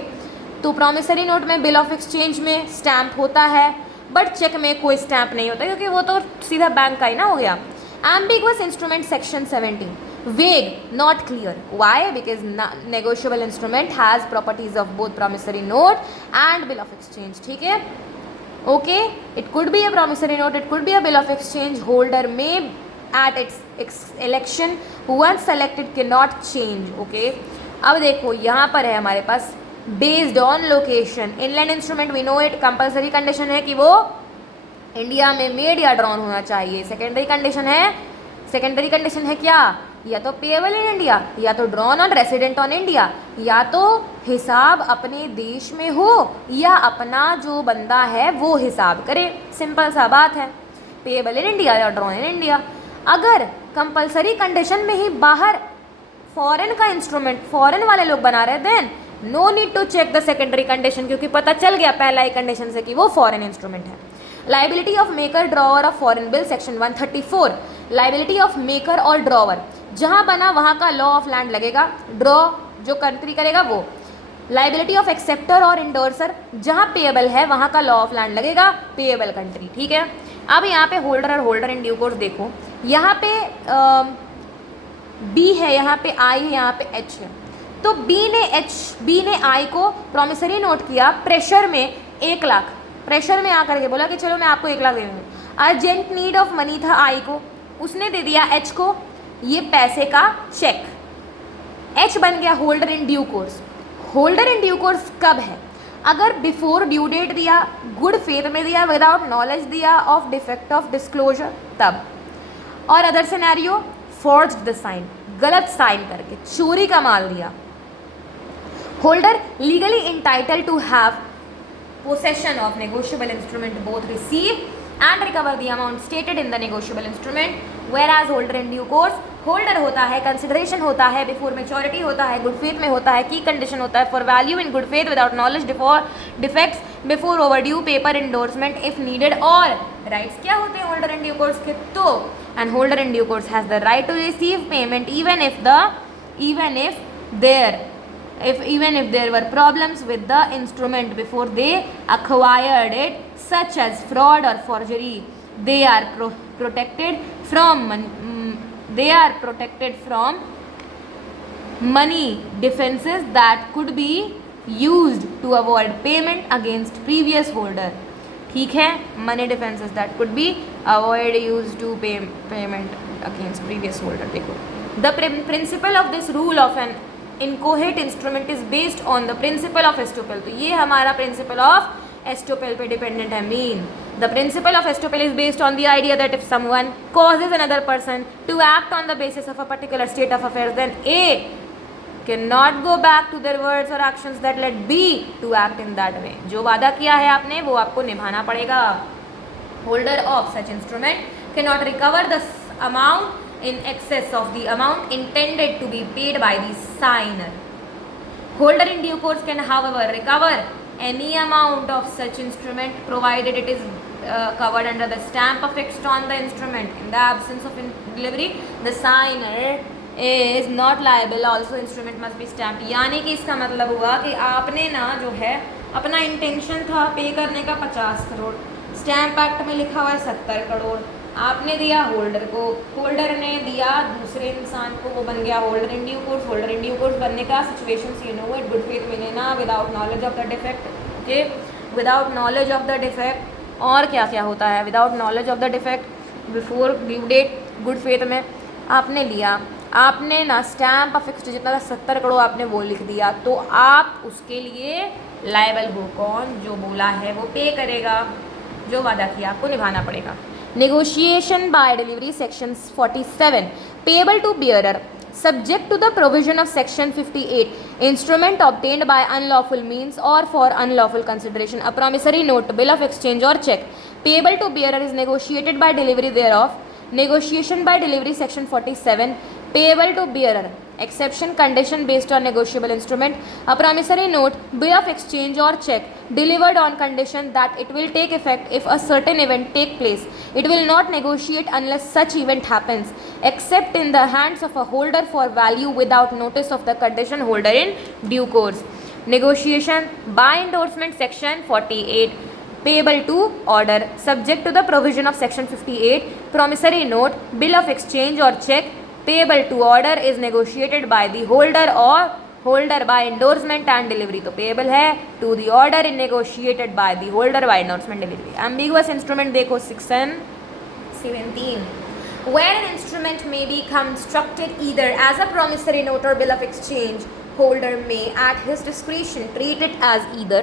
तो प्रॉमिसरी नोट में बिल ऑफ एक्सचेंज में स्टैम्प होता है, बट चेक में कोई स्टैम्प नहीं होता, क्योंकि वो तो सीधा बैंक का ही ना हो गया। Ambiguous instrument section 17, vague, not clear. Why? Because negotiable instrument has properties of both promissory note and bill of exchange. ठीक है, okay, it could be a promissory note, it could be a bill of exchange. Holder may at its election once selected cannot change. okay, अब देखो यहाँ पर है हमारे पास based on location. Inland instrument we know it, compulsory condition है कि वो इंडिया में मेड या ड्रॉन होना चाहिए. सेकेंडरी कंडीशन है क्या, या तो पेएबल इन इंडिया, या तो drawn on resident on India, या तो हिसाब अपने देश में हो, या अपना जो बंदा है वो हिसाब करे. सिंपल सा बात है, पेएबल इन इंडिया या ड्रॉन इन इंडिया. अगर कंपलसरी कंडीशन में ही बाहर फॉरेन का इंस्ट्रूमेंट फॉरेन वाले लोग बना रहे, then no need to check the secondary condition, क्योंकि पता चल गया पहला ही कंडीशन से कि वो फॉरेन इंस्ट्रूमेंट है. Liability of maker drawer of foreign bill section 134. Liability of maker और ड्रॉवर, जहाँ बना वहाँ का लॉ ऑफ लैंड लगेगा, ड्रॉ जो कंट्री करेगा वो. लाइबिलिटी ऑफ एक्सेप्टर और इंडोर्सर, जहाँ पेएबल है वहाँ का लॉ ऑफ लैंड लगेगा, पेएबल कंट्री. ठीक है, अब यहाँ पे होल्डर और होल्डर इन ड्यू कोर्स देखो, यहाँ पे बी है, यहाँ पे आई है, यहाँ पे एच है. तो बी ने आई को प्रॉमिसरी नोट किया प्रेशर में 1 लाख, प्रेशर में आकर के बोला कि चलो मैं आपको 1 लाख दे दूँगा. अर्जेंट नीड ऑफ मनी था आई को, उसने दे दिया एच को ये पैसे का चेक. एच बन गया holder in due course. Holder in due course कब है, अगर बिफोर ड्यू डेट दिया, गुड फेथ में दिया, विदाउट नॉलेज दिया ऑफ डिफेक्ट ऑफ डिस्क्लोजर तब. और other scenario forged the sign, गलत साइन करके चोरी का माल दिया. Holder legally entitled to have possession of negotiable instrument both receive and recover the amount stated in the negotiable instrument, whereas holder in due course, holder होता है, consideration होता है, before maturity होता है, good faith में होता है, key condition होता है, for value in good faith without knowledge before defects, before overdue paper endorsement if needed. और rights क्या होते हैं holder in due course के, तो and holder in due course has the right to receive payment even if there were problems with the instrument before they acquired it, such as fraud or forgery. They are protected from money defenses that could be used to avoid payment against previous holder. ठीक है, money defenses that could be avoid used to payment against previous holder. देखो, the principle of this rule of an inchoate instrument is based on the principle of estoppel. तो ये हमारा principle of estoppel पे dependent है. mean the principle of estoppel is based on the idea that if someone causes another person to act on the basis of a particular state of affairs, then A cannot go back to their words or actions that led B to act in that way. जो वादा किया है आपने वो आपको निभाना पड़ेगा. Holder of such instrument cannot recover the amount in excess of the amount intended to be paid by the signer. Holder in due course can however recover any amount of such instrument provided it is covered under the stamp affixed on the instrument. In the absence of delivery, the signer is not liable. Also instrument must be stamped. यानी कि इसका मतलब हुआ कि आपने ना जो है अपना इंटेंशन था पे करने का 50 करोड़, स्टैम्प एक्ट में लिखा हुआ है 70 करोड़, आपने दिया होल्डर को, होल्डर ने दिया दूसरे इंसान को, वो बन गया holder in due course. Holder in due course बनने का situations you know it, good faith में लेना, without knowledge of the defect. Okay, without knowledge of the defect. और क्या क्या होता है without knowledge of the defect, before due date, good faith में आपने लिया, आपने ना स्टैम्प अफिक्स्ड जितना 70 करोड़ आपने वो लिख दिया, तो आप उसके लिए लायबल हो. कौन, जो बोला है वो पे करेगा, जो वादा किया आपको निभाना पड़ेगा. Negotiation by delivery section 47. Payable to bearer subject to the provision of section 58. Instrument obtained by unlawful means or for unlawful consideration. A promissory note, bill of exchange or check payable to bearer is negotiated by delivery thereof. Negotiation by delivery section 47. Payable to bearer. Exception condition based on negotiable instrument. A promissory note, bill of exchange or check delivered on condition that it will take effect if a certain event take place. It will not negotiate unless such event happens, except in the hands of a holder for value without notice of the condition holder in due course. Negotiation by endorsement section 48. Payable to order subject to the provision of section 58. Promissory note, bill of exchange or check payable to order is negotiated by the holder और holder by endorsement and delivery, तो payable है to the order in negotiated by the holder by endorsement delivery. Ambiguous instrument देखो section 17, where an instrument may be constructed either as a promissory note or bill of exchange, holder may at his discretion treat it as either.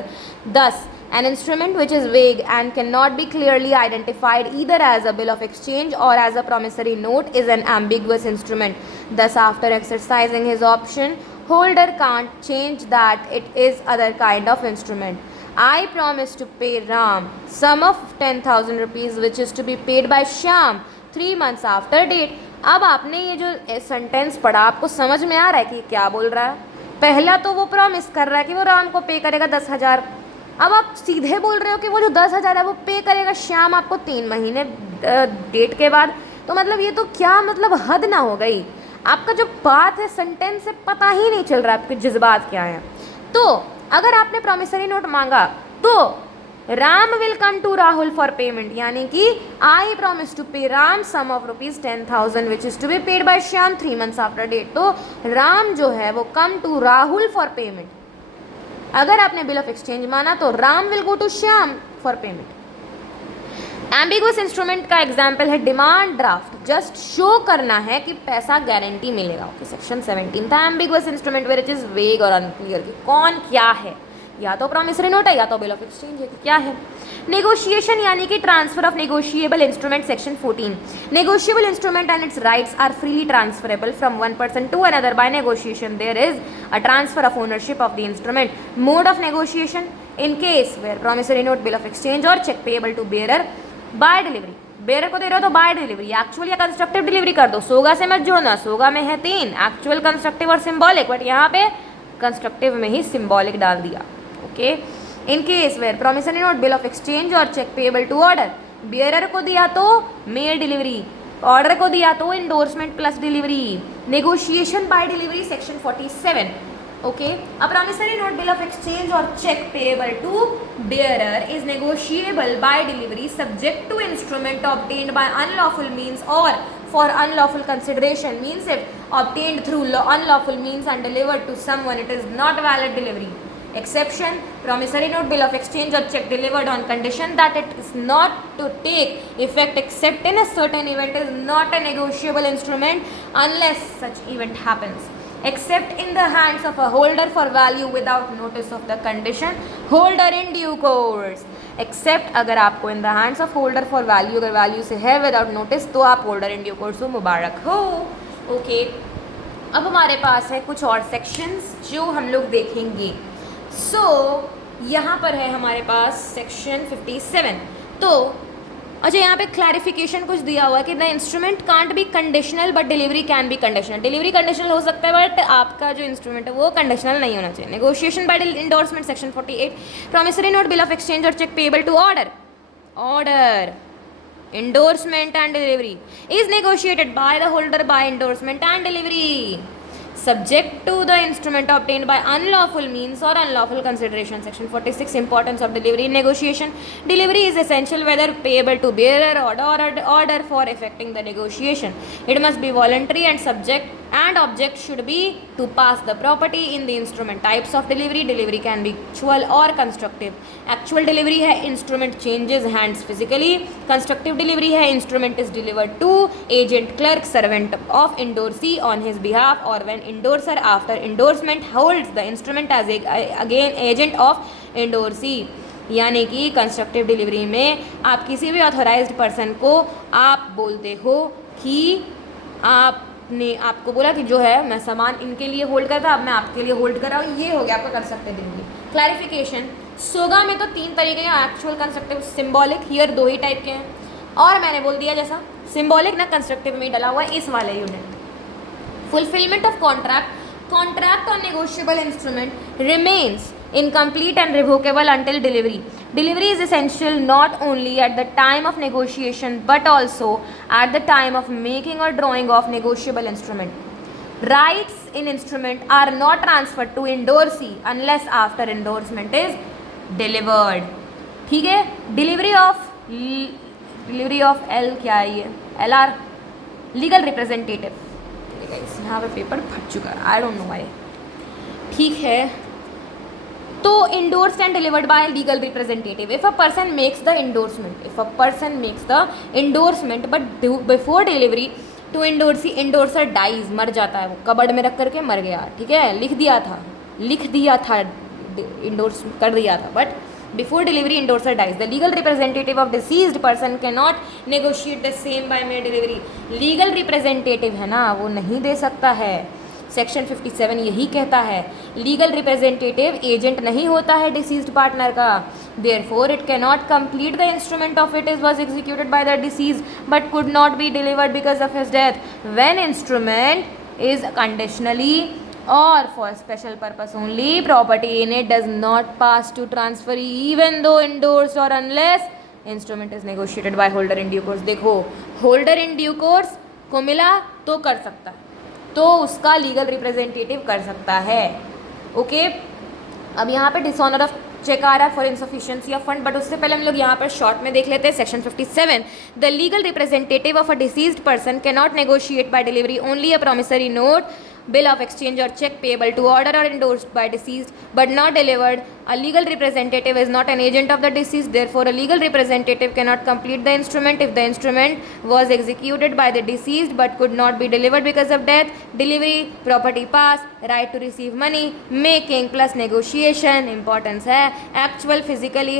Thus an instrument which is vague and cannot be clearly identified either as a bill of exchange or as a promissory note is an ambiguous instrument. Thus after exercising his option, holder can't change that it is other kind of instrument. I promise to pay Ram sum of 10,000 rupees which is to be paid by Shyam 3 months after date. अब आपने ये जो sentence पढ़ा, आपको समझ में आ रहा है कि क्या बोल रहा है? पहला तो वो प्रॉमिस कर रहा है कि वो राम को पे करेगा 10,000, अब आप सीधे बोल रहे हो कि वो जो 10,000 है वो पे करेगा श्याम आपको 3 महीने डेट के बाद, तो मतलब ये तो क्या मतलब हद ना हो गई। आपका जो बात है सेंटेंस से पता ही नहीं चल रहा आपके जज्बात क्या हैं। तो अगर आपने प्रॉमिसरी नोट मांगा तो Ram will come to Rahul for payment, यानी कि I promise to pay Ram sum of rupees 10,000 which is to be paid by Shyam 3 months after date, तो राम जो है वो come to Rahul for payment. अगर आपने बिल ऑफ एक्सचेंज माना तो Ram will go to Shyam for payment. Ambiguous instrument का एग्जाम्पल है डिमांड ड्राफ्ट, जस्ट शो करना है कि पैसा गारंटी मिलेगा। ओके, सेक्शन 17 था ambiguous instrument where it is vague और अनक्लियर कि कौन क्या है, या तो प्रॉमिसरी नोट है या तो बिल ऑफ एक्सचेंज है, क्या है। नेगोशिएशन यानी कि transfer of negotiable instrument, section 14। Negotiable instrument and its rights are freely transferable from one person to another by negotiation. There is a transfer of ownership of the instrument. Mode of negotiation in case where promissory note, bill of exchange और cheque payable to bearer by delivery. Bearer को दे रहे हो तो by delivery, actual या constructive delivery कर दो। सोगा से मत जोड़ना, सोगा में है 3, एक्चुअल, कंस्ट्रक्टिव और सिंबॉलिक, बट यहाँ पे कंस्ट्रक्टिव में ही सिंबॉलिक डाल दिया। Okay, in case where promissory note, bill of exchange और cheque payable to order, bearer को दिया तो मेल डिलीवरी, ऑर्डर को दिया तो endorsement plus delivery. Negotiation by delivery, section 47। Okay, a promissory note, bill of exchange और cheque payable to bearer is negotiable by delivery subject to instrument obtained by unlawful means or for unlawful consideration, means if obtained through unlawful means and delivered to someone it is not valid delivery. Exception, promissory note, bill of exchange or check delivered on condition that it is not to take effect except in a certain event is not a negotiable instrument unless such event happens. Except in the hands of a holder for value without notice of the condition, holder in due course. Except अगर आपको in the hands of holder for value, अगर value से है without notice, तो आप holder in due course हो, मुबारक हो। Okay, अब हमारे पास है कुछ और sections जो हम लोग देखेंगे। यहाँ पर है हमारे पास सेक्शन 57। तो अच्छा, यहाँ पे क्लैरिफिकेशन कुछ दिया हुआ है कि the instrument can't be conditional but delivery can be conditional. Delivery conditional हो सकता है बट आपका जो इंस्ट्रूमेंट है वो कंडीशनल नहीं होना चाहिए। Negotiation by endorsement, section 48। Promissory note, bill of exchange और cheque payable to order endorsement and delivery is negotiated by the holder by endorsement and delivery subject to the instrument obtained by unlawful means or unlawful consideration. Section 46, importance of delivery in negotiation. Delivery is essential whether payable to bearer or order for effecting the negotiation. It must be voluntary and subject and object should be to pass the property in the instrument. Types of delivery. Delivery can be actual or constructive. Actual delivery है instrument changes hands physically. Constructive delivery है instrument is delivered to agent, clerk, servant of endorsee on his behalf or when endorser after endorsement holds the instrument as again agent of endorsee. यानी कि constructive delivery में आप किसी भी authorised person को आप बोलते हो कि आपने आपको बोला कि जो है मैं सामान इनके लिए होल्ड करता, अब मैं आपके लिए होल्ड कर रहा हूँ, ये हो गया आपका कंस्ट्रक्टिव डिलीवरी। क्लैरिफिकेशन, सोगा में तो 3 तरीके हैं, actual, constructive, symbolic. Here 2 he type के हैं और मैंने बोल दिया जैसा सिंबॉलिक ना कंस्ट्रक्टिव में डला हुआ है इस वाले unit. Fulfillment of contract on negotiable instrument remains incomplete and revocable until delivery. Delivery is essential not only at the time of negotiation but also at the time of making or drawing of negotiable instrument. Rights in instrument are not transferred to endorsee unless after endorsement is delivered. ठीक है, delivery of L क्या है, ये LR legal representative. Guys, यहाँ पे paper फट चुका है, आई डोंट नो व्हाई। ठीक है, तो endorsed and delivered by legal representative. If a person makes the endorsement but before delivery to endorser, endorser dies, मर जाता है, वो कबड़ में रख करके मर गया, ठीक है, लिख दिया था इंडोर्स कर दिया था, but before delivery endorser dies, the legal representative of deceased person cannot negotiate the same by mere delivery. Legal representative है ना, वो नहीं दे सकता है। सेक्शन 57 यही कहता है, लीगल रिप्रेजेंटेटिव एजेंट नहीं होता है डिसीज्ड पार्टनर का। Therefore it cannot complete the instrument of it was executed by the disease but could not be delivered because of his death when instrument is conditionally or for special purpose only, property in it does not pass to transfer even though endorsed or unless instrument is negotiated by holder in due course. देखो, holder in due course को मिला तो कर सकता है, तो उसका legal representative कर सकता है। ओके, अब यहाँ पे डिसऑनर ऑफ चेक आ रहा है for insufficiency of fund, but उससे पहले हम लोग यहाँ पर शॉर्ट में देख लेते हैं section 57। The legal representative of a deceased person can not negotiate by delivery only a promissory note, bill of exchange or check payable to order or endorsed by deceased but not delivered. A legal representative is not an agent of the deceased, therefore a legal representative cannot complete the instrument if the instrument was executed by the deceased but could not be delivered because of death, delivery, property pass, right to receive money, making plus negotiation. Importance है, actual physically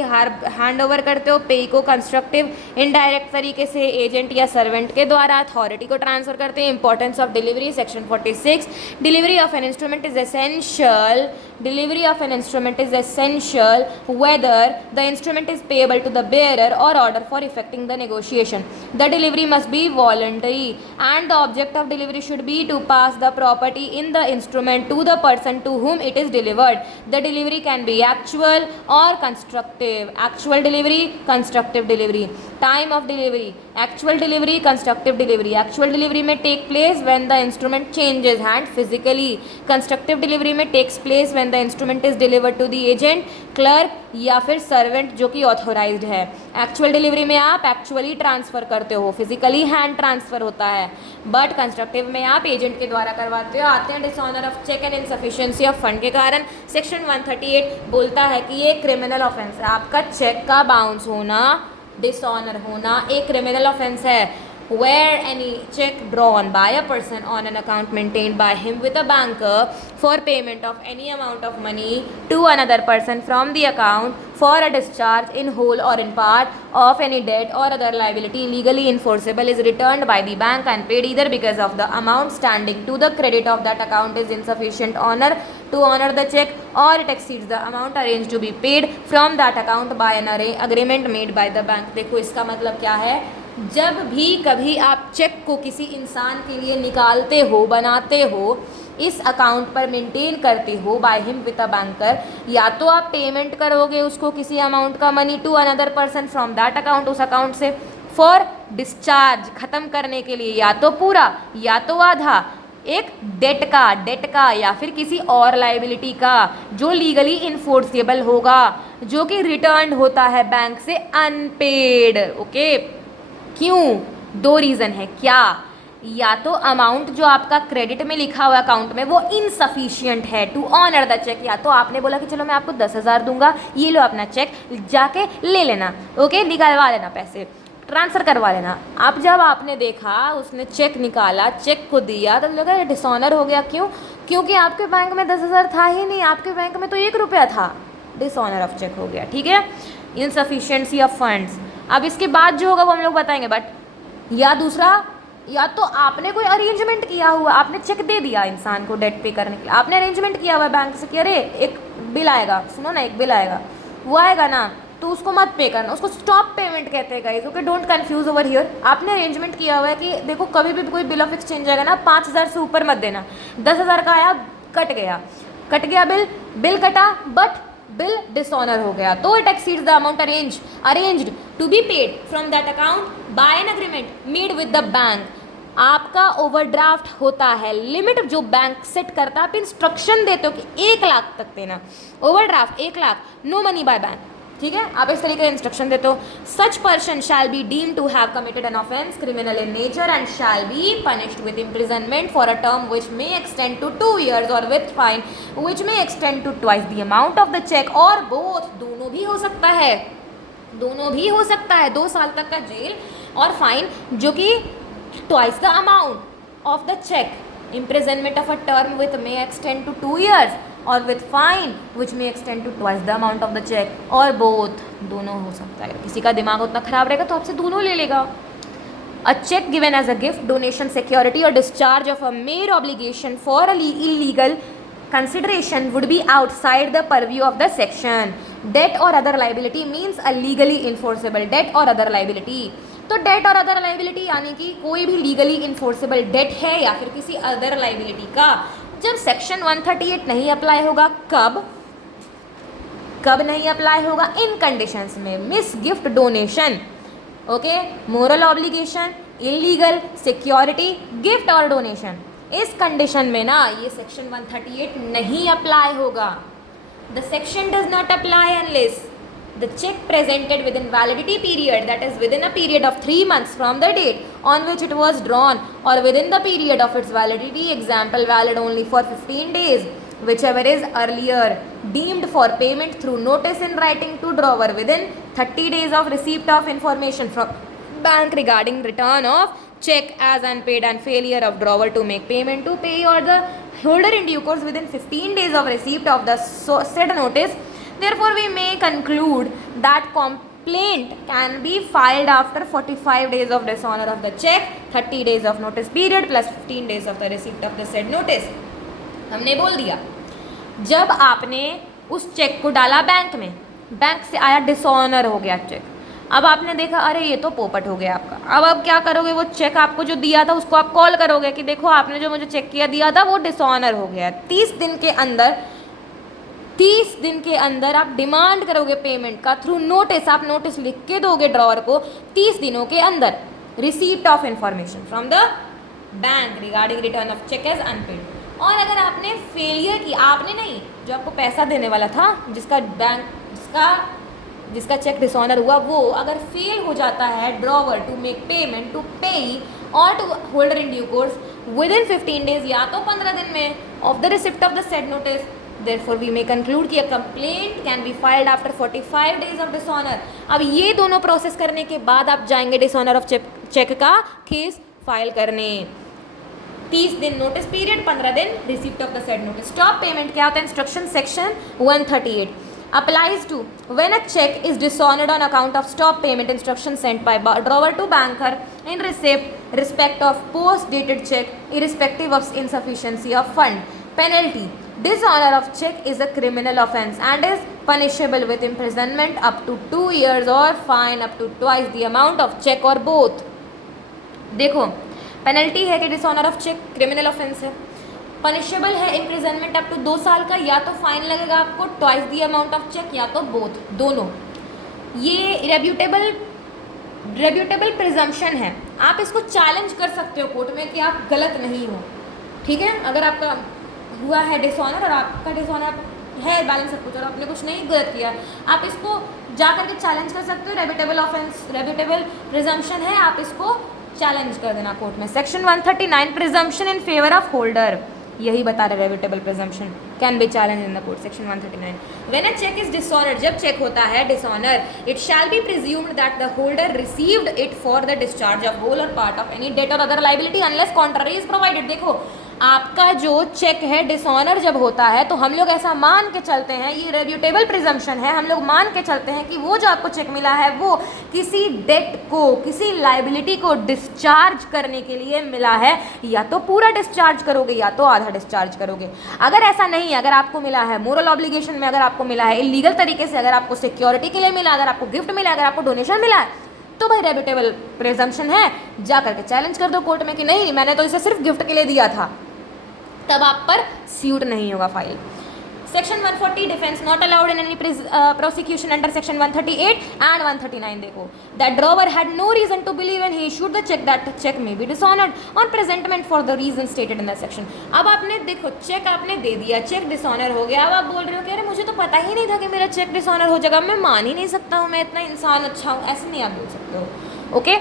hand over करते हो, पे को constructive indirect तरीके से agent या servant के द्वारा अथॉरिटी को ट्रांसफर करते हैं। Importance of delivery, section 46, delivery of an instrument is essential. Delivery of an instrument is essential whether the instrument is payable to the bearer or order for effecting the negotiation. The delivery must be voluntary and the object of delivery should be to pass the property in the instrument to the person to whom it is delivered. The delivery can be actual or constructive. Actual delivery, constructive delivery. Time of delivery, actual delivery, constructive delivery. Actual delivery may take place when the instrument changes hand physically. Constructive delivery में takes place when the instrument is delivered to the agent, clerk या फिर servant जो कि authorised है। Actual delivery में आप actually transfer करते हो, फिजिकली हैंड ट्रांसफ़र होता है, बट कंस्ट्रक्टिव में आप एजेंट के द्वारा करवाते हो। आते हैं dishonour of cheque and insufficiency of fund के कारण। सेक्शन 138 बोलता है कि ये क्रिमिनल ऑफेंस है, आपका चेक का बाउंस होना, डिसऑनर होना एक क्रिमिनल ऑफेंस है। Where any check drawn by a person on an account maintained by him with a banker for payment of any amount of money to another person from the account for a discharge in whole or in part of any debt or other liability legally enforceable is returned by the bank and paid either because of the amount standing to the credit of that account is insufficient to honor the check or it exceeds the amount arranged to be paid from that account by an agreement made by the bank। देखो इसका मतलब क्या है, जब भी कभी आप check को किसी इंसान के लिए निकालते हो, बनाते हो, इस अकाउंट पर मेंटेन करते हो by him with a banker, या तो आप पेमेंट करोगे उसको किसी अमाउंट का money to another person from that account, उस अकाउंट से फॉर डिस्चार्ज ख़त्म करने के लिए, या तो पूरा या तो आधा, एक डेट का या फिर किसी और लाइबिलिटी का जो लीगली इन्फोर्सेबल होगा, जो कि रिटर्न होता है बैंक से अनपेड। ओके, क्यों? दो रीज़न है। क्या? या तो अमाउंट जो आपका क्रेडिट में लिखा हुआ अकाउंट में वो इनसफिशिएंट है टू ऑनर द चेक, या तो आपने बोला कि चलो मैं आपको 10,000 दूंगा, ये लो अपना चेक जाके ले लेना, ओके, निकलवा लेना, पैसे ट्रांसफ़र करवा लेना। अब जब आपने देखा उसने चेक निकाला, चेक को दिया, तो लगा ये डिसऑनर हो गया। क्यों? क्योंकि आपके बैंक में 10,000 था ही नहीं, आपके बैंक में तो 1 रुपया था, डिसऑनर ऑफ चेक हो गया। ठीक है, इनसफिशिएंसी ऑफ फंड्स। अब इसके बाद जो होगा वो हम लोग बताएंगे, बट या दूसरा, या तो आपने कोई अरेंजमेंट किया हुआ, आपने चेक दे दिया इंसान को डेट पे करने के लिए, आपने अरेंजमेंट किया हुआ बैंक से कि अरे एक बिल आएगा, सुनो ना, एक बिल आएगा, वो आएगा ना तो उसको मत पे करना, उसको स्टॉप पेमेंट कहते हैं guys. Okay, don't confuse over here. आपने अरेंजमेंट किया हुआ है कि देखो कभी भी कोई बिल ऑफ एक्सचेंज आएगा ना, 5,000 से ऊपर मत देना। 10,000 का आया, कट गया बिल कटा, बट बिल डिसऑनर हो गया, तो it exceeds the amount arranged to be paid from that account by an agreement made with the bank. आपका ओवरड्राफ्ट होता है, लिमिट जो बैंक सेट करता है, आप इंस्ट्रक्शन देते हो कि 1 लाख तक देना, overdraft 1 lakh, no money by bank, ठीक है, आप इस तरीके का इंस्ट्रक्शन देते हो. Such person shall be deemed to have committed an offence criminal in nature and shall be punished with imprisonment for a term which may extend to 2 years और with fine which may extend to twice the amount of the cheque. और both, दोनों भी हो सकता है, दोनों भी हो सकता है. 2 साल तक का जेल और फाइन जो कि twice the amount of the cheque. Imprisonment of a term with may extend to 2 years और with fine which may extend to twice the amount of the cheque. और बोथ, दोनों हो सकता है. किसी का दिमाग उतना खराब रहेगा तो आपसे दोनों ले लेगा. A cheque given as a gift, donation, security और discharge of a mere obligation for a illegal consideration would be outside the purview of the section. Debt or other liability means a legally enforceable debt or other liability. तो date और other liability यानी कि कोई भी legally enforceable date है या फिर किसी अदर लाइबिलिटी का जब सेक्शन 138 नहीं अप्लाई होगा. कब कब नहीं अप्लाई होगा? इन कंडीशंस में. मिस gift, donation, okay, moral obligation, illegal, security, gift और डोनेशन. इस कंडीशन में ना ये सेक्शन 138 नहीं अप्लाई होगा. The section does not apply unless the cheque presented within validity period, that is within a period of 3 months from the date on which it was drawn और within the period of its validity. Example, valid only for 15 days whichever is earlier, deemed for payment through notice in writing to drawer within 30 days of receipt of information from bank regarding return of check as unpaid and failure of drawer to make payment to pay or the holder in due course within 15 days of receipt of the said notice. Therefore, we may conclude that complaint can be filed after 45 days of dishonor of the check, 30 days of notice period plus 15 days of the receipt of the said notice. हमने बोल दिया जब आपने उस check को डाला bank में, bank से आया, डिसऑनर हो गया चेक. अब आपने देखा अरे ये तो पोपट हो गया आपका. अब क्या करोगे? वो चेक आपको जो दिया था उसको आप कॉल करोगे कि देखो आपने जो मुझे चेक किया दिया था वो डिसऑनर हो गया. 30 दिन के अंदर आप डिमांड करोगे पेमेंट का थ्रू नोटिस. आप नोटिस लिख के दोगे ड्रॉवर को 30 दिनों के अंदर. Receipt of information from the bank regarding return of cheque as unpaid. और अगर आपने फेलियर की, आपने नहीं, जो आपको पैसा देने वाला था, जिसका चेक डिसऑनर हुआ, वो अगर फेल हो जाता है drawer to make payment to payee और to holder in due course within 15 days या तो 15 दिन में of the receipt of the said notice. Therefore we may conclude कि a complaint can be filed after 45 days of dishonour. अब ये दोनों process करने के बाद आप जाएंगे डिसऑनर ऑफ चेक का केस फाइल करने. 30 दिन नोटिस पीरियड, 15 दिन receipt of the said notice. Stop payment क्या होता है? Instruction section 138 applies to when a check is dishonored on account of stop payment instruction sent by drawer to banker in respect of post dated check irrespective of insufficiency of fund. Penalty: dishonor of check is a criminal offence and is punishable with imprisonment up to 2 years or fine up to twice the amount of check or both. देखो, penalty है कि dishonour of cheque criminal offence है. Punishable है imprisonment up to 2 साल का, या तो fine लगेगा आपको twice the amount of cheque, या तो बोथ, दोनों. ये रेब्यूटेबल प्रिजम्पशन है. आप इसको चैलेंज कर सकते हो कोर्ट में कि आप गलत नहीं हो. ठीक है, अगर आपका हुआ है डिसऑनर और आपका डिसऑनर है बैलेंस सब कुछ और आपने कुछ नहीं गलत किया, आप इसको जा करके चैलेंज कर सकते हो. रेब्यूटेबल प्रिजम्पशन है, आप इसको चैलेंज कर देना कोर्ट में. Section 139 presumption in favour of holder, यही बता रहे rebuttable presumption can be challenge in the court. Section 139 when a cheque is dishonoured, जब चेक होता है dishonour, it shall be presumed that the holder received it for the discharge of whole और part of any debt और other liability unless contrary is provided. देखो, आपका जो check है dishonour जब होता है तो हम लोग ऐसा मान के चलते हैं, ये रेब्यूटेबल प्रिजम्पशन है, हम लोग मान के चलते हैं कि वो जो आपको चेक मिला है वो किसी डेट को, किसी लाइबिलिटी को डिस्चार्ज करने के लिए मिला है. या तो पूरा डिस्चार्ज करोगे या तो आधा डिस्चार्ज करोगे. अगर ऐसा नहीं है, अगर आपको मिला है मोरल ऑब्लिगेशन में, अगर आपको मिला है इलीगल तरीके से, अगर आपको सिक्योरिटी के लिए मिला, अगर आपको गिफ्ट मिला, अगर आपको डोनेशन मिला है, तो भाई रेब्यूटेबल प्रिजम्पशन है. जा करके चैलेंज कर दो कोर्ट में कि नहीं, मैंने तो इसे सिर्फ गिफ्ट के लिए दिया था. तब आप पर स्यूट नहीं होगा file. Section 140 defence not allowed in any prosecution under section 138 and 139 देखो that drawer had no reason to believe and he issued the cheque that cheque may be dishonoured on presentment for the reason stated in the section. अब आपने देखो check आपने दे दिया, check dishonour हो गया, अब आप बोल रहे हो कि अरे मुझे तो पता ही नहीं था कि मेरा चेक डिसऑनर हो जाएगा, मैं मान ही नहीं सकता हूँ, मैं इतना इंसान अच्छा हूँ, ऐसे नहीं आप बोल सकते हो। ओके,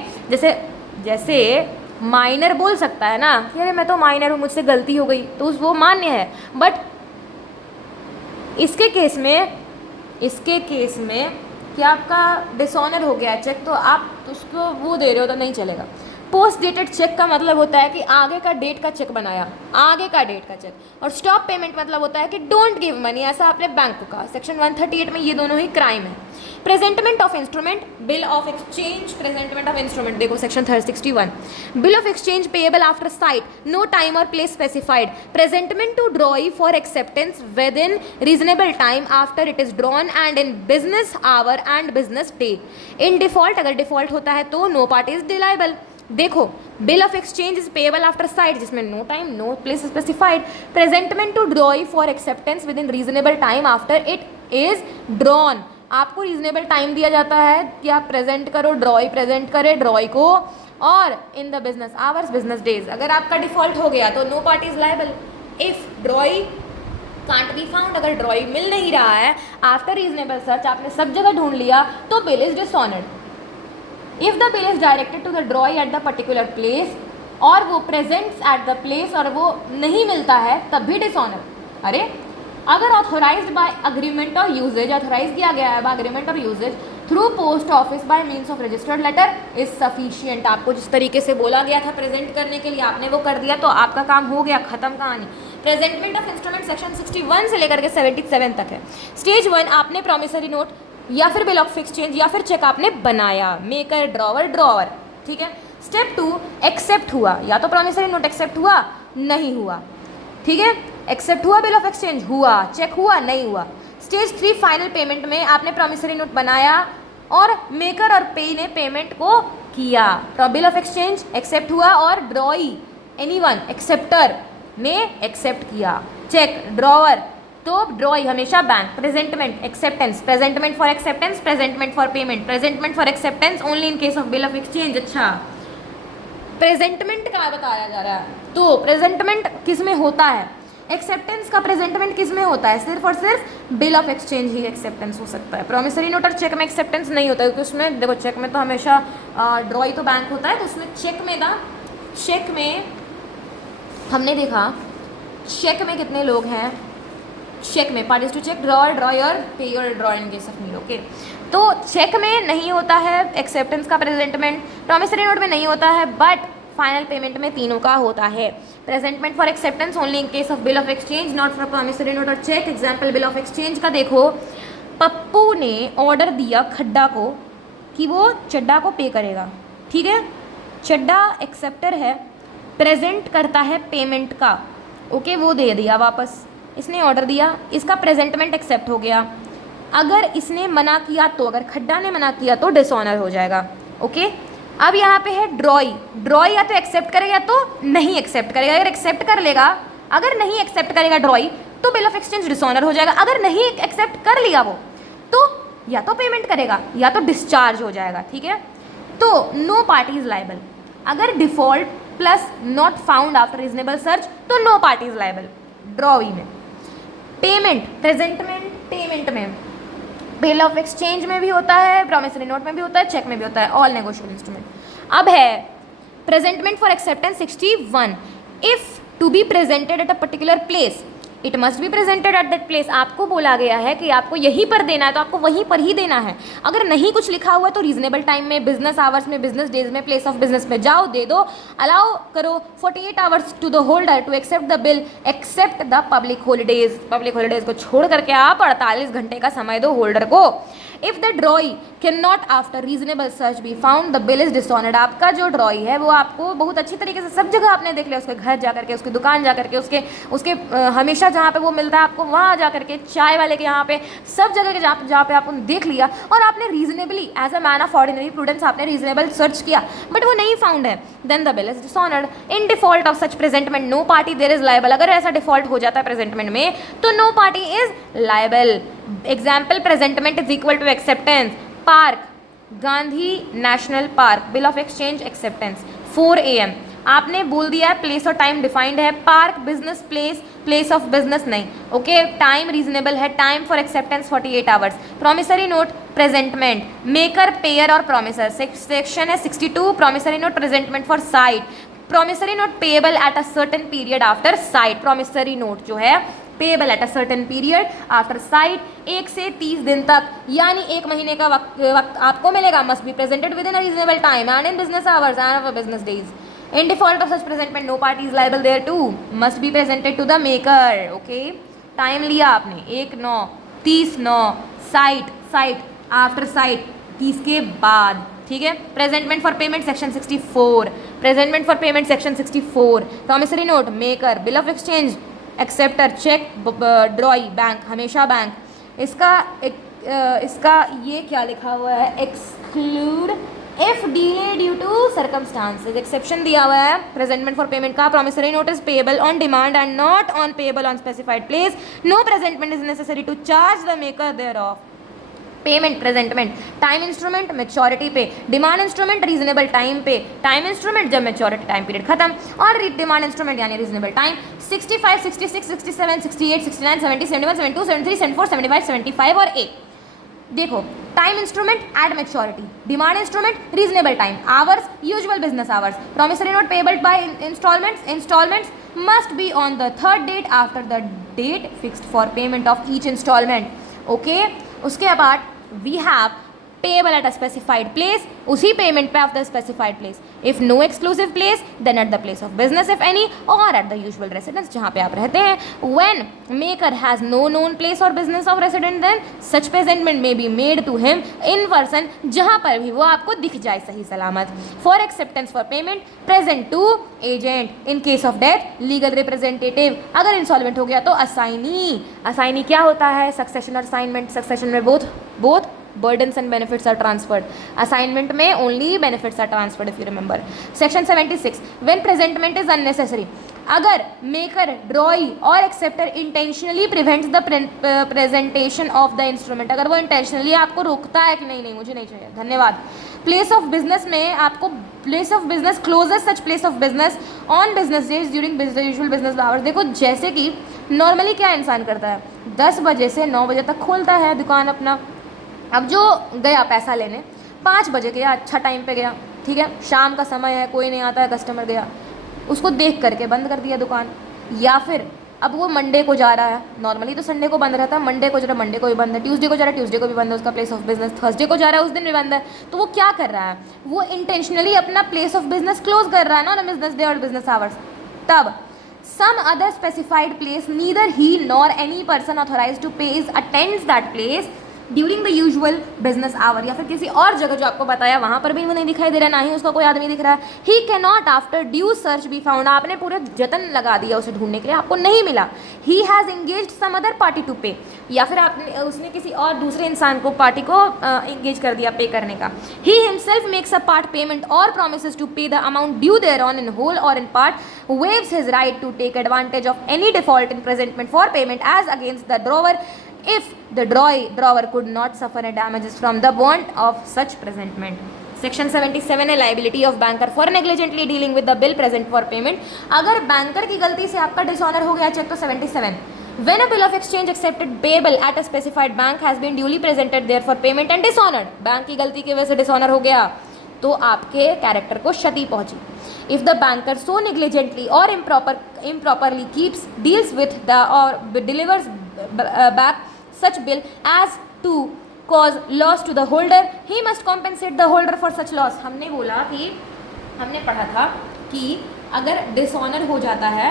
जैसे माइनर बोल सकता है ना कि अरे मैं तो माइनर हूँ, मुझसे गलती हो गई, तो वो मान्य है। बट इसके केस में कि आपका डिसऑनर हो गया चेक, तो आप उसको वो दे रहे हो तो नहीं चलेगा। पोस्ट डेटेड चेक का मतलब होता है कि आगे का डेट का चेक बनाया, आगे का डेट का चेक। और स्टॉप पेमेंट मतलब होता है कि डोंट गिव मनी, ऐसा आपने बैंक को कहा। सेक्शन 138 में ये दोनों ही क्राइम है। Presentment of instrument, bill of exchange, presentment of instrument देखो section 361। Bill of exchange payable after sight, no time और place specified, presentment to drawee for acceptance within reasonable time after it is drawn and in business hour and business day. In default, अगर default होता है तो no party is liable. देखो bill of exchange is payable after sight जिसमें no time no place specified, presentment to drawee for acceptance within reasonable time after it is drawn. आपको reasonable time दिया जाता है कि आप present करो, ड्रॉई present करे ड्रॉई को, और in the business hours business days. अगर आपका डिफॉल्ट हो गया तो no party is liable. If drawee can't be found, अगर ड्रॉई मिल नहीं रहा है आफ्टर रीजनेबल सर्च, आपने सब जगह ढूंढ लिया, तो bill is dishonoured. If the bill is directed to the drawee at the particular place, और वो प्रेजेंट्स एट द प्लेस और वो नहीं मिलता है, तब भी डिसऑनर। अरे अगर ऑथोराइज्ड बाय अग्रीमेंट और यूजेज, ऑथोराइज किया गया है बाय अग्रीमेंट और usages through post office by means of registered letter is sufficient. आपको जिस तरीके से बोला गया था प्रेजेंट करने के लिए, आपने वो कर दिया, तो आपका काम हो गया, खत्म कहानी। प्रेजेंटमेंट ऑफ इंस्ट्रूमेंट सेक्शन 61 से लेकर के 77 तक है। स्टेज 1, आपने प्रॉमिसरी नोट या फिर बिल ऑफ एक्सचेंज या फिर चेक आपने बनाया, मेकर ड्रॉवर, ठीक है। स्टेप 2, एक्सेप्ट हुआ, या तो प्रॉमिसरी नोट एक्सेप्ट हुआ, नहीं हुआ, ठीक है, एक्सेप्ट हुआ, बिल ऑफ एक्सचेंज हुआ, चेक हुआ, नहीं हुआ। स्टेज 3, फाइनल पेमेंट में आपने प्रॉमिसरी नोट बनाया और मेकर और पे ने पेमेंट को किया, तो बिल ऑफ एक्सचेंज एक्सेप्ट हुआ और ड्रॉई एनीवन एक्सेप्टर ने एक्सेप्ट किया, चेक ड्रॉवर तो ड्रॉई हमेशा bank. Presentment acceptance, presentment for acceptance, presentment for payment, presentment for acceptance only in case of bill of exchange. अच्छा, प्रेजेंटमेंट का बताया जा रहा है, तो प्रेजेंटमेंट किस में होता है, एक्सेप्टेंस का प्रेजेंटमेंट किस में होता है, सिर्फ और सिर्फ bill of exchange he acceptance हो सकता है। प्रॉमिसरी नोट और चेक में एक्सेप्टेंस नहीं होता है, क्योंकि उसमें देखो चेक में तो हमेशा ड्रॉई तो बैंक होता है, तो उसमें चेक में हमने देखा चेक में कितने लोग हैं, चेक में parties to cheque, drawer, drawer, payer, draw in case of need. Okay, तो चेक में नहीं होता है एक्सेप्टेंस का प्रेजेंटमेंट, प्रॉमिसरी नोट में नहीं होता है, बट फाइनल पेमेंट में तीनों का होता है। Presentment for acceptance only in case of bill of exchange, not for promissory note और cheque. Example bill of exchange का देखो, पप्पू ने ऑर्डर दिया खड्डा को कि वो चड्डा को पे करेगा, ठीक है, चड्डा एक्सेप्टर है, प्रेजेंट करता है पेमेंट का, ओके, वो दे दिया वापस, इसने ऑर्डर दिया, इसका प्रेजेंटमेंट एक्सेप्ट हो गया। अगर इसने मना किया तो, अगर खड्डा ने मना किया तो डिसऑनर हो जाएगा, ओके। अब यहाँ पे है ड्रॉई या तो एक्सेप्ट करेगा या तो नहीं एक्सेप्ट करेगा। अगर एक्सेप्ट कर लेगा, अगर नहीं एक्सेप्ट करेगा ड्रॉई, तो बिल ऑफ एक्सचेंज डिसऑनर हो जाएगा। अगर नहीं एक्सेप्ट कर लिया वो, तो या तो पेमेंट करेगा या तो डिस्चार्ज हो जाएगा, ठीक है। तो नो पार्टी इज लायबल। अगर default plus not found after reasonable search, तो no party is liable drawee में। पेमेंट, प्रेजेंटमेंट पेमेंट में, बिल ऑफ एक्सचेंज में भी होता है, प्रॉमिसरी नोट में भी होता है, चेक में भी होता है, ऑल नेगोशिएबल इंस्ट्रूमेंट। अब है presentment for acceptance 61, if to be presented at a particular place it must be presented at that place. आपको बोला गया है कि आपको यहीं पर देना है, तो आपको वहीं पर ही देना है। अगर नहीं कुछ लिखा हुआ है तो रीजनेबल टाइम में, बिजनेस आवर्स में, बिजनेस डेज में, प्लेस ऑफ बिजनेस में जाओ, दे दो, अलाउ करो 48 hours to the holder to accept the bill except the public holidays. Public holidays को छोड़ करके आप 48 घंटे का समय दो होल्डर को। If the ड्रॉई can not after reasonable search be found the bill is dishonoured. आपका जो ड्रॉई है वो आपको बहुत अच्छी तरीके से सब जगह आपने देख लिया, उसके घर जा करके, उसकी दुकान जा करके, उसके हमेशा जहाँ पे वो मिलता है आपको वहाँ जा करके, चाय वाले के यहाँ पे, सब जगह के जहाँ पे आपने देख लिया और आपने reasonably as a man of ordinary prudence आपने रीजनेबल सर्च किया बट वो नहीं फाउंड है, then the bill is dishonoured. In default of such presentment no party there is liable. अगर ऐसा डिफॉल्ट हो जाता है प्रेजेंटमेंट में तो no party is liable. Example presentment is equal to acceptance. Park, Gandhi national park, bill of exchange acceptance 4 AM। आपने बोल दिया है प्लेस और टाइम डिफाइंड है, park business place, place of business नहीं, ओके। टाइम रीजनेबल है, time for acceptance 48 hours. Promissory note presentment, maker, pair और promisor, section है 62। Promissory note presentment for site, promissory note payable at a certain period after site. Promissory note जो है payable at a certain period after site, 1 से 30 दिन तक यानी 1 महीने का वक्त आपको मिलेगा। Must be presented within a reasonable time and in business hours and of business days. In default of such presentment no party is liable there to, must be presented to the maker, okay. Time लिया आपने 1/9, 30/9, site after site 30 के बाद, ठीक है। Presentment for payment section 64, presentment for payment section 64। Promissory note, maker, bill of exchange, acceptor, cheque, drawee, bank, हमेशा bank. इसका ये क्या लिखा हुआ है, exclude if delay due to circumstances, exception दिया हुआ है प्रेजेंटमेंट फॉर पेमेंट का। Promissory note is payable on demand and not on payable on specified place. No presentment is necessary to charge the maker thereof. Payment presentment, time instrument maturity पे, demand instrument reasonable time पे, time instrument जब maturity time period खत्म, और demand instrument यानी reasonable time. 65, 66, 67, 68, 69, 70, 71, 72, 73, 74, 75, 75 और A। देखो, time instrument at maturity, demand instrument reasonable time, hours usual business hours. Promissory note payable by instalments must be on the third date after the date fixed for payment of each instalment, okay. उसके बाद we have payable at a specified place, उसी payment पे of the specified place. If no exclusive place then at the place of business if any, और at the usual residence जहाँ पे आप रहते हैं। When maker has no known place और business of resident then such presentment may be made to him in person, जहाँ पर भी वो आपको दिख जाए सही सलामत। For acceptance for payment present to agent, in case of death legal representative. अगर इंसॉल्वेंट हो गया तो असाइनी क्या होता है, सक्सेशन और असाइनमेंट। सक्सेशन में both burdens and benefits are transferred, assignment में only benefits are transferred if you remember. Section 76 when presentment is unnecessary, अगर maker, drawee और acceptor intentionally prevents the presentation of the instrument, अगर वो intentionally आपको रोकता है कि नहीं मुझे नहीं चाहिए, धन्यवाद। प्लेस ऑफ बिजनेस में आपको place of business closes such place of business on business days during usual business hours. देखो, जैसे कि नॉर्मली क्या इंसान करता है, 10 बजे से 9 बजे तक खोलता है दुकान अपना। अब जो गया पैसा लेने 5 बजे गया, अच्छा टाइम पे गया, ठीक है, शाम का समय है, कोई नहीं आता है, कस्टमर गया, उसको देख करके बंद कर दिया दुकान। या फिर अब वो मंडे को जा रहा है, नॉर्मली तो संडे को बंद रहता है, मंडे को जा रहा है, मंडे को भी बंद है, ट्यूसडे को जा रहा है, ट्यूसडे को भी बंद है उसका प्लेस ऑफ बिजनेस, थर्सडे को जा रहा है, उस दिन भी बंद है। तो वो क्या कर रहा है, वो इंटेंशनली अपना प्लेस ऑफ बिजनेस क्लोज कर रहा है ना, बिजनेस डे और बिजनेस आवर्स। तब some other specified place neither he nor any person authorized to pay is attends that place during the usual business hour, या फिर किसी और जगह जो आपको बताया वहाँ पर भी वो नहीं दिखाई दे रहा, ना ही उसका कोई आदमी दिख रहा है। ही can not after due search be found, आपने पूरे जतन लगा दिया उसे ढूंढने के लिए, आपको नहीं मिला। He has engaged some other party to pay, या फिर उसने किसी और दूसरे इंसान को, पार्टी को एंगेज कर दिया पे करने का। He himself makes a part payment और promises to pay the amount due thereon in whole और in part, waives his right to take advantage of any default in presentment for payment as against the drawer if the drawer could not suffer any damages from the want of such presentment. Section 77 है liability of banker for negligently dealing with the bill present for payment. अगर banker की गलती से आपका dishonour हो गया check तो 77 when a bill of exchange accepted payable at a specified bank has been duly presented there for payment and dishonored, bank की गलती की वजह से डिसऑनर हो गया तो आपके कैरेक्टर को क्षति पहुंची। If the banker so negligently or improperly deals with the or delivers back such bill as to cause loss to the holder, he must compensate the holder for such loss. हमने बोला कि हमने पढ़ा था कि अगर डिसऑनर हो जाता है,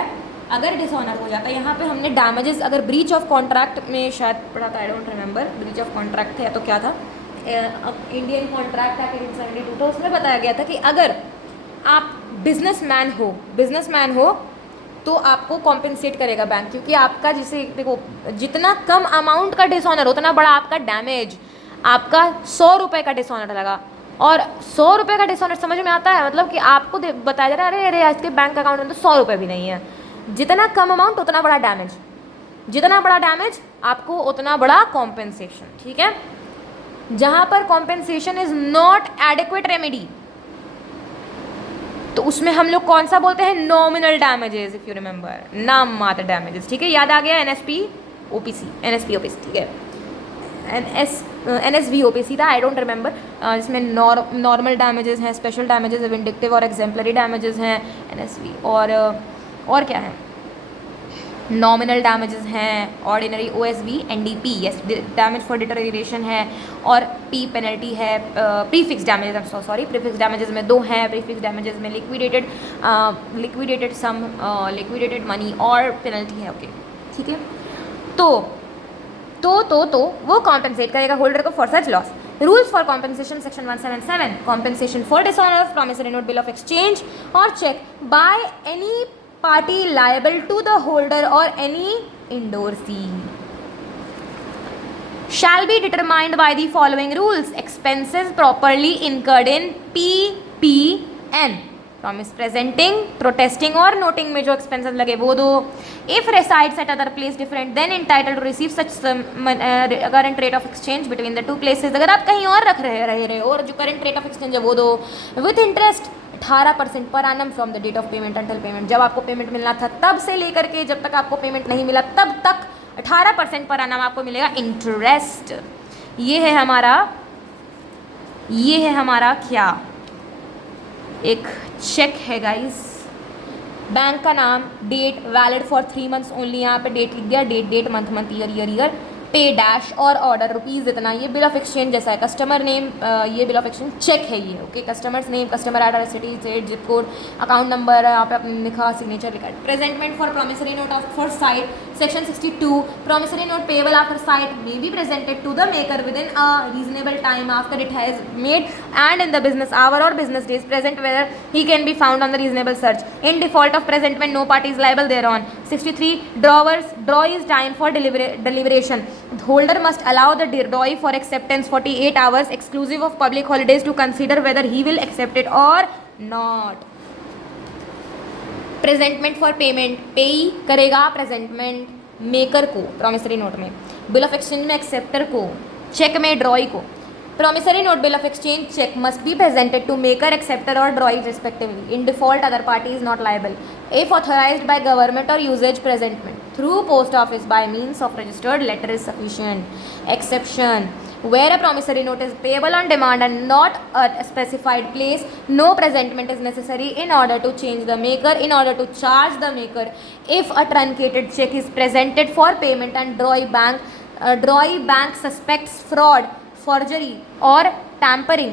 यहाँ पे हमने डैमेजेस, अगर ब्रीच ऑफ कॉन्ट्रैक्ट में शायद पढ़ा था, I don't remember, breach of contract था या तो क्या था, इंडियन कॉन्ट्रैक्ट एक्ट 1872 था, उसमें बताया गया था कि अगर आप बिजनेसमैन हो तो आपको कॉम्पेंसेट करेगा बैंक, क्योंकि आपका जैसे देखो जितना कम अमाउंट का डिसऑनर उतना बड़ा आपका डैमेज। आपका 100 रुपये का डिसऑनर लगा और 100 रुपये का डिसऑनर समझ में आता है, मतलब कि आपको बताया जा रहा है अरे आज के बैंक अकाउंट में तो 100 रुपये भी नहीं है। जितना कम अमाउंट उतना बड़ा डैमेज, जितना बड़ा डैमेज आपको उतना बड़ा कॉम्पेंसेशन, ठीक है। जहाँ पर compensation is not adequate remedy तो उसमें हम लोग कौन सा बोलते हैं, nominal damages, if you remember, नाम मात्र डैमेजेस, ठीक है। याद आ गया, एनएसपी ओपीसी, ठीक है, एनएसवी ओपीसी था, आई डोंट रिमेंबर। इसमें नॉर्मल डैमेजेस हैं, स्पेशल डैमेजेस, विंडिक्टिव और एग्जेम्पलरी डैमेजेस हैं एनएसवी, और क्या है, नॉमिनल डैमेजेस हैं, ordinary OSV, NDP, yes, damage for deterioration है, और पी पेनल्टी है, prefix damages, I am sorry, prefix damages में 2 हैं। प्रीफिक्स डैमेजेस में लिक्विडेटेड सम, लिक्विडेटेड मनी और पेनल्टी है, ओके, ठीक है। तो वो कॉम्पेंसेट करेगा होल्डर को for such loss. Rules for compensation section 177, compensation for dishonour of promissory note, bill of exchange और cheque by any party liable to the holder or any endorsee shall be determined by the following rules. Expenses properly incurred in PPN, promise presenting, protesting और noting में जो expenses लगे वो दो. If resides at other place different then entitled to receive such current rate of exchange between the two places. अगर आप कहीं और रख रहे हो और जो current rate of exchange है वो दो. With interest 18% पर annum from the date of payment until payment. जब आपको पेमेंट मिलना था तब से लेकर के जब तक आपको पेमेंट नहीं मिला तब तक 18% पर annum आपको मिलेगा इंटरेस्ट. ये है हमारा क्या, एक चेक है गाइस. बैंक का नाम, date, valid for 3 months only. यहाँ पे डेट लिख गया, date, month, year, pay dash और ऑर्डर रुपीज़ इतना. ये बिल ऑफ एक्सचेंज जैसा है. कस्टमर नेम, ये बिल ऑफ एक्सचेंज चेक है ये, okay. Customer's name, customer address, city, state, zip code, account number यहाँ पे अपने लिखा, सिग्नेचर लिखा. Presentment for promissory note for sight section 62. Promissory note payable after sight may be presented to the maker within a reasonable time after it has made and in the business hour और business days present whether he can be found on the reasonable search. In default of presentment no party is liable thereon. 63. Draw is time for deliberation. The holder must allow the drawee for acceptance 48 hours exclusive of public holidays to consider whether he will accept it or not. Presentment for payment, पेई करेगा presentment maker को promissory note में, bill of exchange में acceptor को, check में ड्रॉई को. Promissory note, bill of exchange, check must be presented to maker, acceptor or drawee respectively. In default, other party is not liable. If authorized by government or usage, presentment through post office by means of registered letter is sufficient. Exception: where a promissory note is payable on demand and not at a specified place, no presentment is necessary in order to change the maker, in order to charge the maker. If a truncated check is presented for payment and drawee bank suspects fraud, forgery or tampering,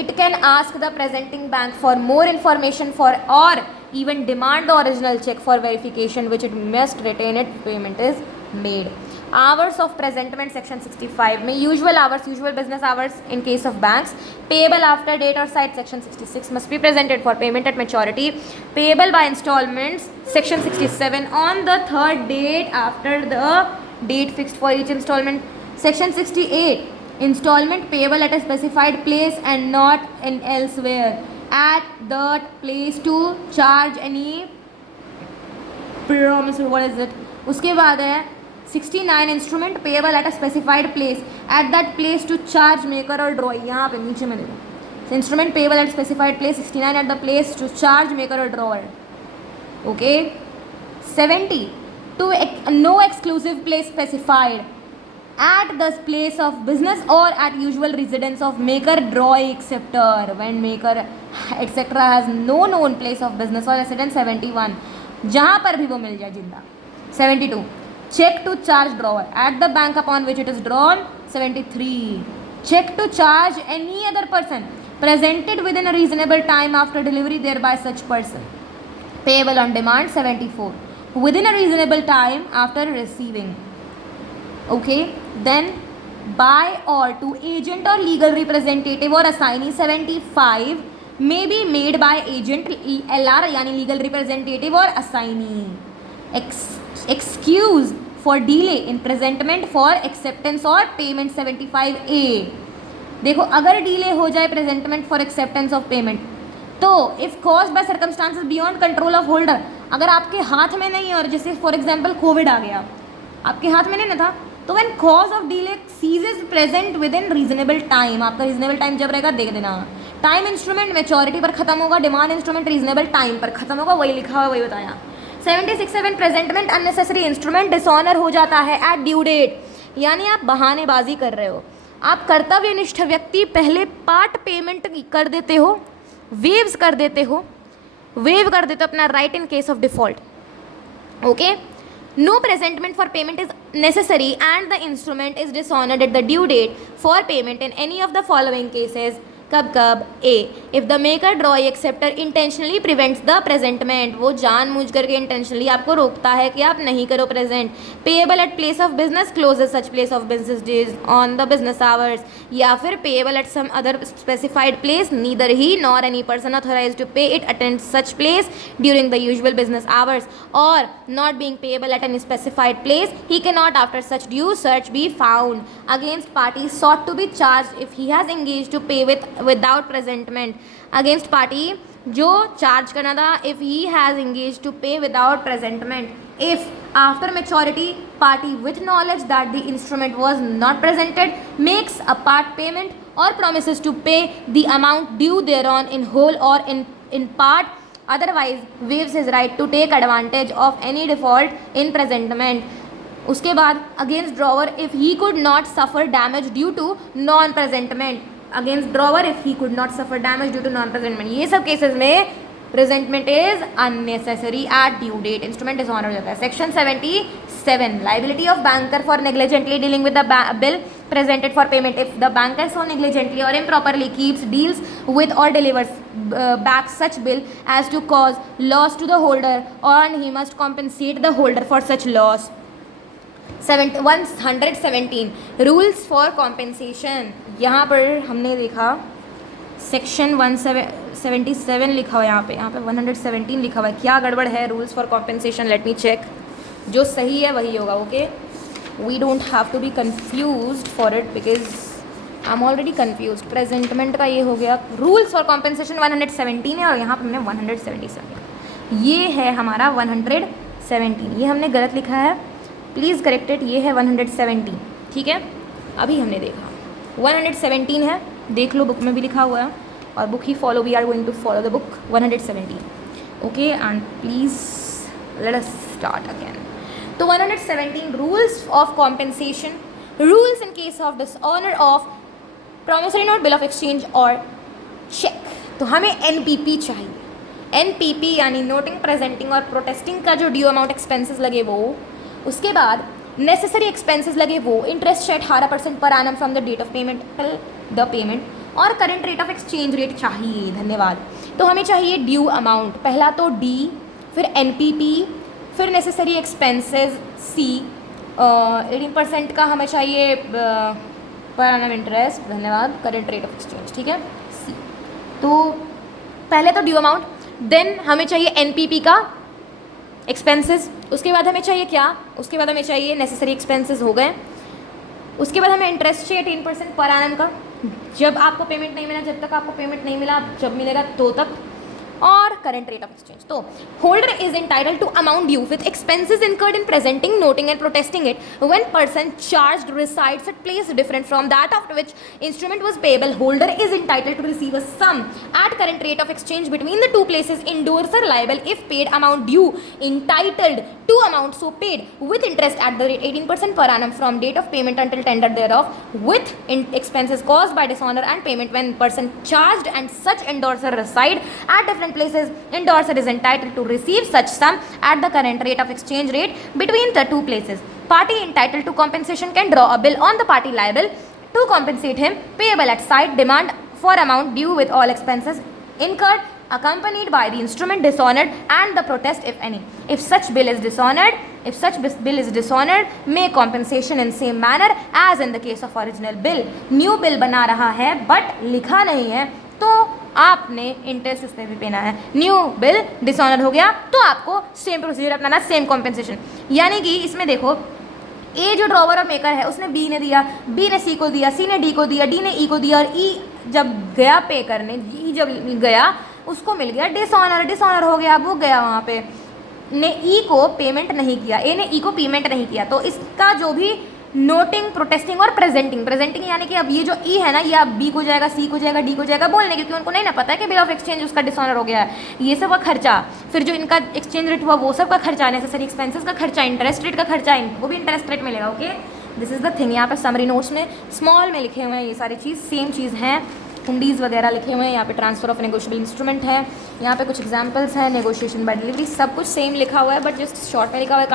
it can ask the presenting bank for more information or even demand the original check for verification, which it must retain it payment is made. Hours of presentment section 65 में usual hours, usual business hours in case of banks. Payable after date or site section 66 must be presented for payment at maturity. Payable by installments section 67 on the third date after the date fixed for each installment. Section 68, installment payable at a specified place and not in elsewhere. At that place to charge any promise. What is it? उसके बाद है 69, instrument payable at a specified place. At that place to charge maker or drawee. यहाँ पे नीचे में देखो, instrument payable at specified place. 69, at the place to charge maker or drawer. Okay. 70, to no exclusive place specified. At the place of business or at usual residence of maker, drawee, acceptor. When maker etc has no known place of business or residence. 71, जहाँ पर भी वो मिल जाए जिंदा. 72, check to charge drawer at the bank upon which it is drawn. 73, check to charge any other person presented within a reasonable time after delivery thereby such person. Payable on demand. 74, within a reasonable time after receiving. Okay, then by or to agent or legal representative or assignee 75 may be made by agent LR यानी legal representative or assignee. Excuse for delay in presentment for acceptance or payment 75A. देखो अगर delay हो जाए presentment for acceptance of payment तो if caused by circumstances beyond control of holder, अगर आपके हाथ में नहीं है और जैसे फॉर एग्जांपल कोविड आ गया, आपके हाथ में नहीं ना था, तो when cause of delay ceases present within reasonable time, आपका रीजनेबल टाइम जब रहेगा देख देना, टाइम इंस्ट्रूमेंट मेच्योरिटी पर खत्म होगा, डिमांड इंस्ट्रूमेंट रीजनेबल टाइम पर खत्म होगा, वही लिखा हुआ वही बताया. 76 प्रेजेंटमेंट अननेसेसरी इंस्ट्रूमेंट डिसऑनर हो जाता है एट ड्यू डेट, यानी आप बहानेबाजी कर रहे हो, आप कर्तव्यनिष्ठ व्यक्ति पहले पार्ट पेमेंट कर देते हो, वेव कर देते हो अपना right in case of default. Okay, no presentment for payment is necessary and the instrument is dishonoured at the due date for payment in any of the following cases. कब A, if the maker drawee acceptor intentionally prevents the presentment, वो जानबूझ करके intentionally आपको रोकता है कि आप नहीं करो present. Payable at place of business closes such place of business days on the business hours, या फिर payable at some other specified place, neither he nor any person authorised to pay it attends such place during the usual business hours, और not being payable at any specified place he can not after such due search be found against party sought to be charged if he has engaged to pay without presentment. Against party जो charge करना था, if he has engaged to pay without presentment, if after maturity party with knowledge that the instrument was not presented makes a part payment or promises to pay the amount due thereon in whole or in part, otherwise waives his right to take advantage of any default in presentment. उसके बाद against drawer if he could not suffer damage due to non presentment, against drawer if he could not suffer damage due to non presentment, ये सब cases में presentment is unnecessary at due date, instrument dishonour हो जाता है. Section 77 liability of banker for negligently dealing with the bill presented for payment. If the banker so negligently और improperly keeps deals with or delivers back such bill as to cause loss to the holder, and he must compensate the holder for such loss. 117 rules for compensation. यहाँ पर हमने देखा section 177 लिखा हुआ है, यहाँ पे 117 लिखा हुआ है. क्या गड़बड़ है rules for compensation? Let me check. जो सही है वही होगा. Okay, we don't have to be confused for it because I am already confused. Presentment का ये हो गया. रूल्स फॉर कॉम्पेंसेशन 117 है और यहाँ पर हमने 177. ये है हमारा 117. ये हमने गलत लिखा है, प्लीज़ करेक्ट इट. ये है 170. ठीक है, अभी हमने देखा 117 है, देख लो बुक में भी लिखा हुआ है और बुक ही follow, we are going to follow the book 117. Okay, and please let us start again. तो 117 rules of compensation. Rules in case of dishonour of promissory note, bill of exchange और cheque. तो हमें NPP चाहिए. NPP यानी noting, presenting और protesting का जो due amount expenses लगे वो, उसके बाद नेसेसरी एक्सपेंसेस लगे वो, interest rate 18% per annum from the date of payment till the payment, और current rate of exchange rate चाहिए. धन्यवाद. तो हमें चाहिए ड्यू अमाउंट, पहला तो D, फिर NPP, फिर नेसेसरी एक्सपेंसेस C, 18% का हमें चाहिए पर एनम इंटरेस्ट. धन्यवाद. Current rate of exchange. ठीक है, C. तो पहले तो ड्यू अमाउंट, देन हमें चाहिए NPP का एक्सपेंसेस, उसके बाद हमें चाहिए क्या, उसके बाद हमें चाहिए नेसेसरी एक्सपेंसेस हो गए, उसके बाद हमें इंटरेस्ट चाहिए 18% पर एनम का, जब आपको पेमेंट नहीं मिला, जब तक आपको पेमेंट नहीं मिला, जब मिलेगा तो तक, और करंट रेट ऑफ एक्सचेंज. तो holder is entitled to amount due with expenses incurred in presenting, noting and protesting it when person charged resides at place different from that after which instrument was payable. Holder is entitled to receive a sum at current rate of exchange between the two places. Endorser liable if paid amount due, entitled to amount so paid with interest at the rate 18% per annum from date of payment until tender thereof, with expenses caused by dishonor and payment when person charged and such endorser reside at different places. Endorser is entitled to receive such sum at the current rate of exchange rate between the two places. Party entitled to compensation can draw a bill on the party liable to compensate him, payable at side, demand for amount due with all expenses incurred accompanied by the instrument dishonored and the protest if any. If such bill is dishonored, make compensation in same manner as in the case of original bill. New bill बना रहा है but लिखा नहीं है तो आपने interest उस पर भी देना है. न्यू बिल डिसऑनर हो गया तो आपको सेम प्रोसीजर अपनाना, सेम कॉम्पेंसेशन. यानी कि इसमें देखो, ए जो ड्रॉवर और मेकर है उसने बी ने दिया, बी ने सी को दिया, सी ने डी को दिया, डी ने ई को दिया, और ई जब गया पे करने, ई जब गया उसको मिल गया डिसऑनर हो गया. वो गया वहाँ पे, ने ई को पेमेंट नहीं किया, ए ने ई को पेमेंट नहीं किया, तो इसका जो भी नोटिंग, प्रोटेस्टिंग और प्रेजेंटिंग यानी कि अब ये जो ई है ना, ये अब बी को जाएगा, सी को जाएगा, डी को जाएगा बोलने, क्योंकि उनको नहीं ना पता है कि बिल ऑफ एक्सचेंज उसका डिसऑनर हो गया है. ये सब का खर्चा, फिर जो इनका एक्सचेंज रेट हुआ वो सब का खर्चा, नेसेसरी एक्सपेंसेस का खर्चा, इंटरेस्ट रेट का खर्चा, वो भी इंटरेस्ट रेट मिलेगा. Okay, this is the thing. यहाँ पे समरी नोट्स में स्मॉल में लिखे हुए हैं ये सारी चीज़, सेम चीज़ हैं. हुंडीज़ वगैरह लिखे हुए हैं, यहाँ पे ट्रांसफर ऑफ नेगोशिएबल इंस्ट्रूमेंट है, यहाँ पे कुछ एग्जांपल्स हैं, नेगोशिएशन बाय डिलीवरी, सब कुछ सेम लिखा हुआ है बट जस्ट शॉर्ट में लिखा हुआ है.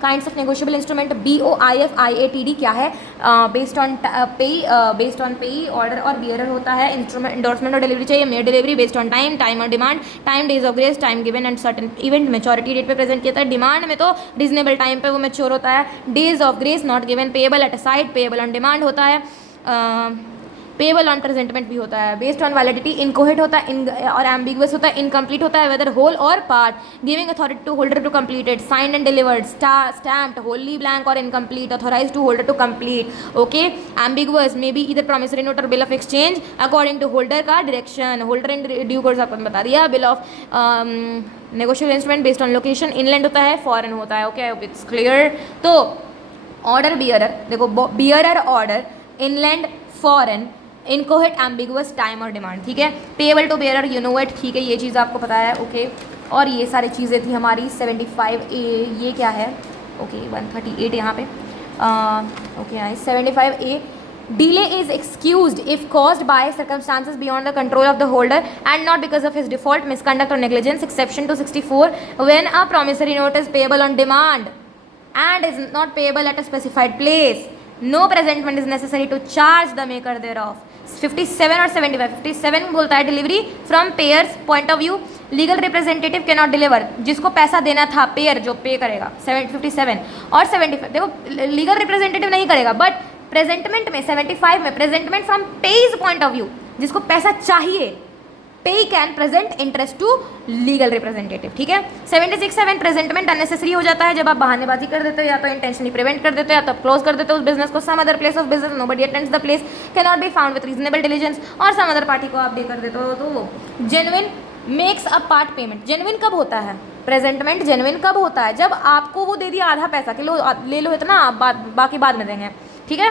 Kinds of negotiable instrument, BOIFIATD क्या है, बेस्ड ऑन पे ऑर्डर और बियरर होता है. इंस्ट्रूमेंट इंडोर्समेंट और डिलीवरी चाहिए, mere delivery based on time और demand, time, days of grace, time given and certain event, maturity date पे प्रेजेंट किया था. डिमांड में तो रीजनेबल टाइम पे वो मैच्योर होता है. Days of grace not given, payable at a side, payable on demand होता है, पेएबल ऑन प्रेजेंटमेंट भी होता है. बेस्ड ऑन वैलिडिटी इनकोहेट होता है और एम्बिगुअस होता है, इनकम्प्लीट होता है वेदर होल और part, giving authority to holder to complete it, signed and delivered, stamped, wholly blank और incomplete, authorise to holder to complete. Okay, ambiguous may be either promissory note और bill of exchange according to holder का direction, holder in due course आपको बता दिया. Bill of negotiable instrument based on location, inland होता है, foreign होता है. Okay, it's clear. तो ऑर्डर बियरर, देखो bearer order, inland, foreign, inchoate, ambiguous, time और डिमांड. ठीक है, payable to bearer, you know it. ठीक है, ये चीज़ आपको पता है. ओके, और ये सारी चीज़ें थी हमारी. 75A ये क्या है? ओके, 138 यहाँ पे. Okay, 75A, delay is excused if caused by circumstances beyond the control of the holder and not because of his default, misconduct और negligence. Exception to 64, when a promissory note is payable on demand and is not payable at a specified place, no presentment is necessary to charge the maker thereof. 57 और 75. 57 बोलता है delivery from pairs point of view, legal representative can not deliver, जिसको पैसा देना था pair जो पे करेगा. 57 और 75 देखो लीगल रिप्रेजेंटेटिव नहीं करेगा बट प्रेजेंटमेंट में 75 में presentment from page point of view, जिसको पैसा चाहिए, pay can present interest to legal representative. ठीक है, 76 प्रेजेंटमेंट अननेसेसरी हो जाता है जब आप बहानेबाजी कर देते हो, या तो इंटेंशनली प्रिवेंट कर देते हो, या तो क्लोज कर देते हो उस बिजनेस को. Some other place of business nobody attends the place can not be found with reasonable diligence, और सम अदर पार्टी को आप दे कर देते हो. तो genuine makes a part payment. Genuine कब होता है? प्रेजेंटमेंट जेन्युइन कब होता है? जब आपको वो दे दिया आधा पैसा कि लो ले लो इतना, बाकी बाद में देंगे. ठीक है,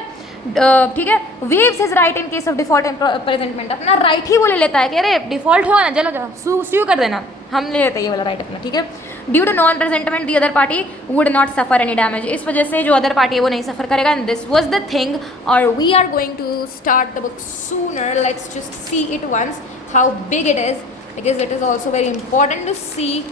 ठीक है. Waves his right in case of default and presentment, अपना राइट ही वो ले लेता है कि अरे डिफॉल्ट होगा ना, चलो स्यू कर देना, हम ले लेते हैं ये वाला राइट अपना. ठीक है, due to non presentment the other party would not suffer any damage, इस वजह से जो अदर पार्टी है वो नहीं सफर करेगा. And this was the thing, और we are going to start the book sooner. Let's just see it once how big it is, because it is also very important to see.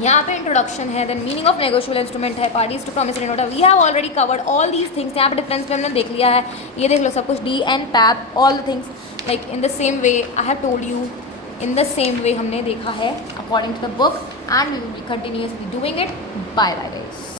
यहाँ पे introduction है, then meaning of negotiable instrument है, parties to promissory note. We have already covered all these things. यहाँ पे difference भी हमने देख लिया है, ये देख लो सब कुछ, डी एंड पैप, all the things like in the same way I have told you, in the same way हमने देखा है according to the book, and we will be continuously doing it. Bye bye.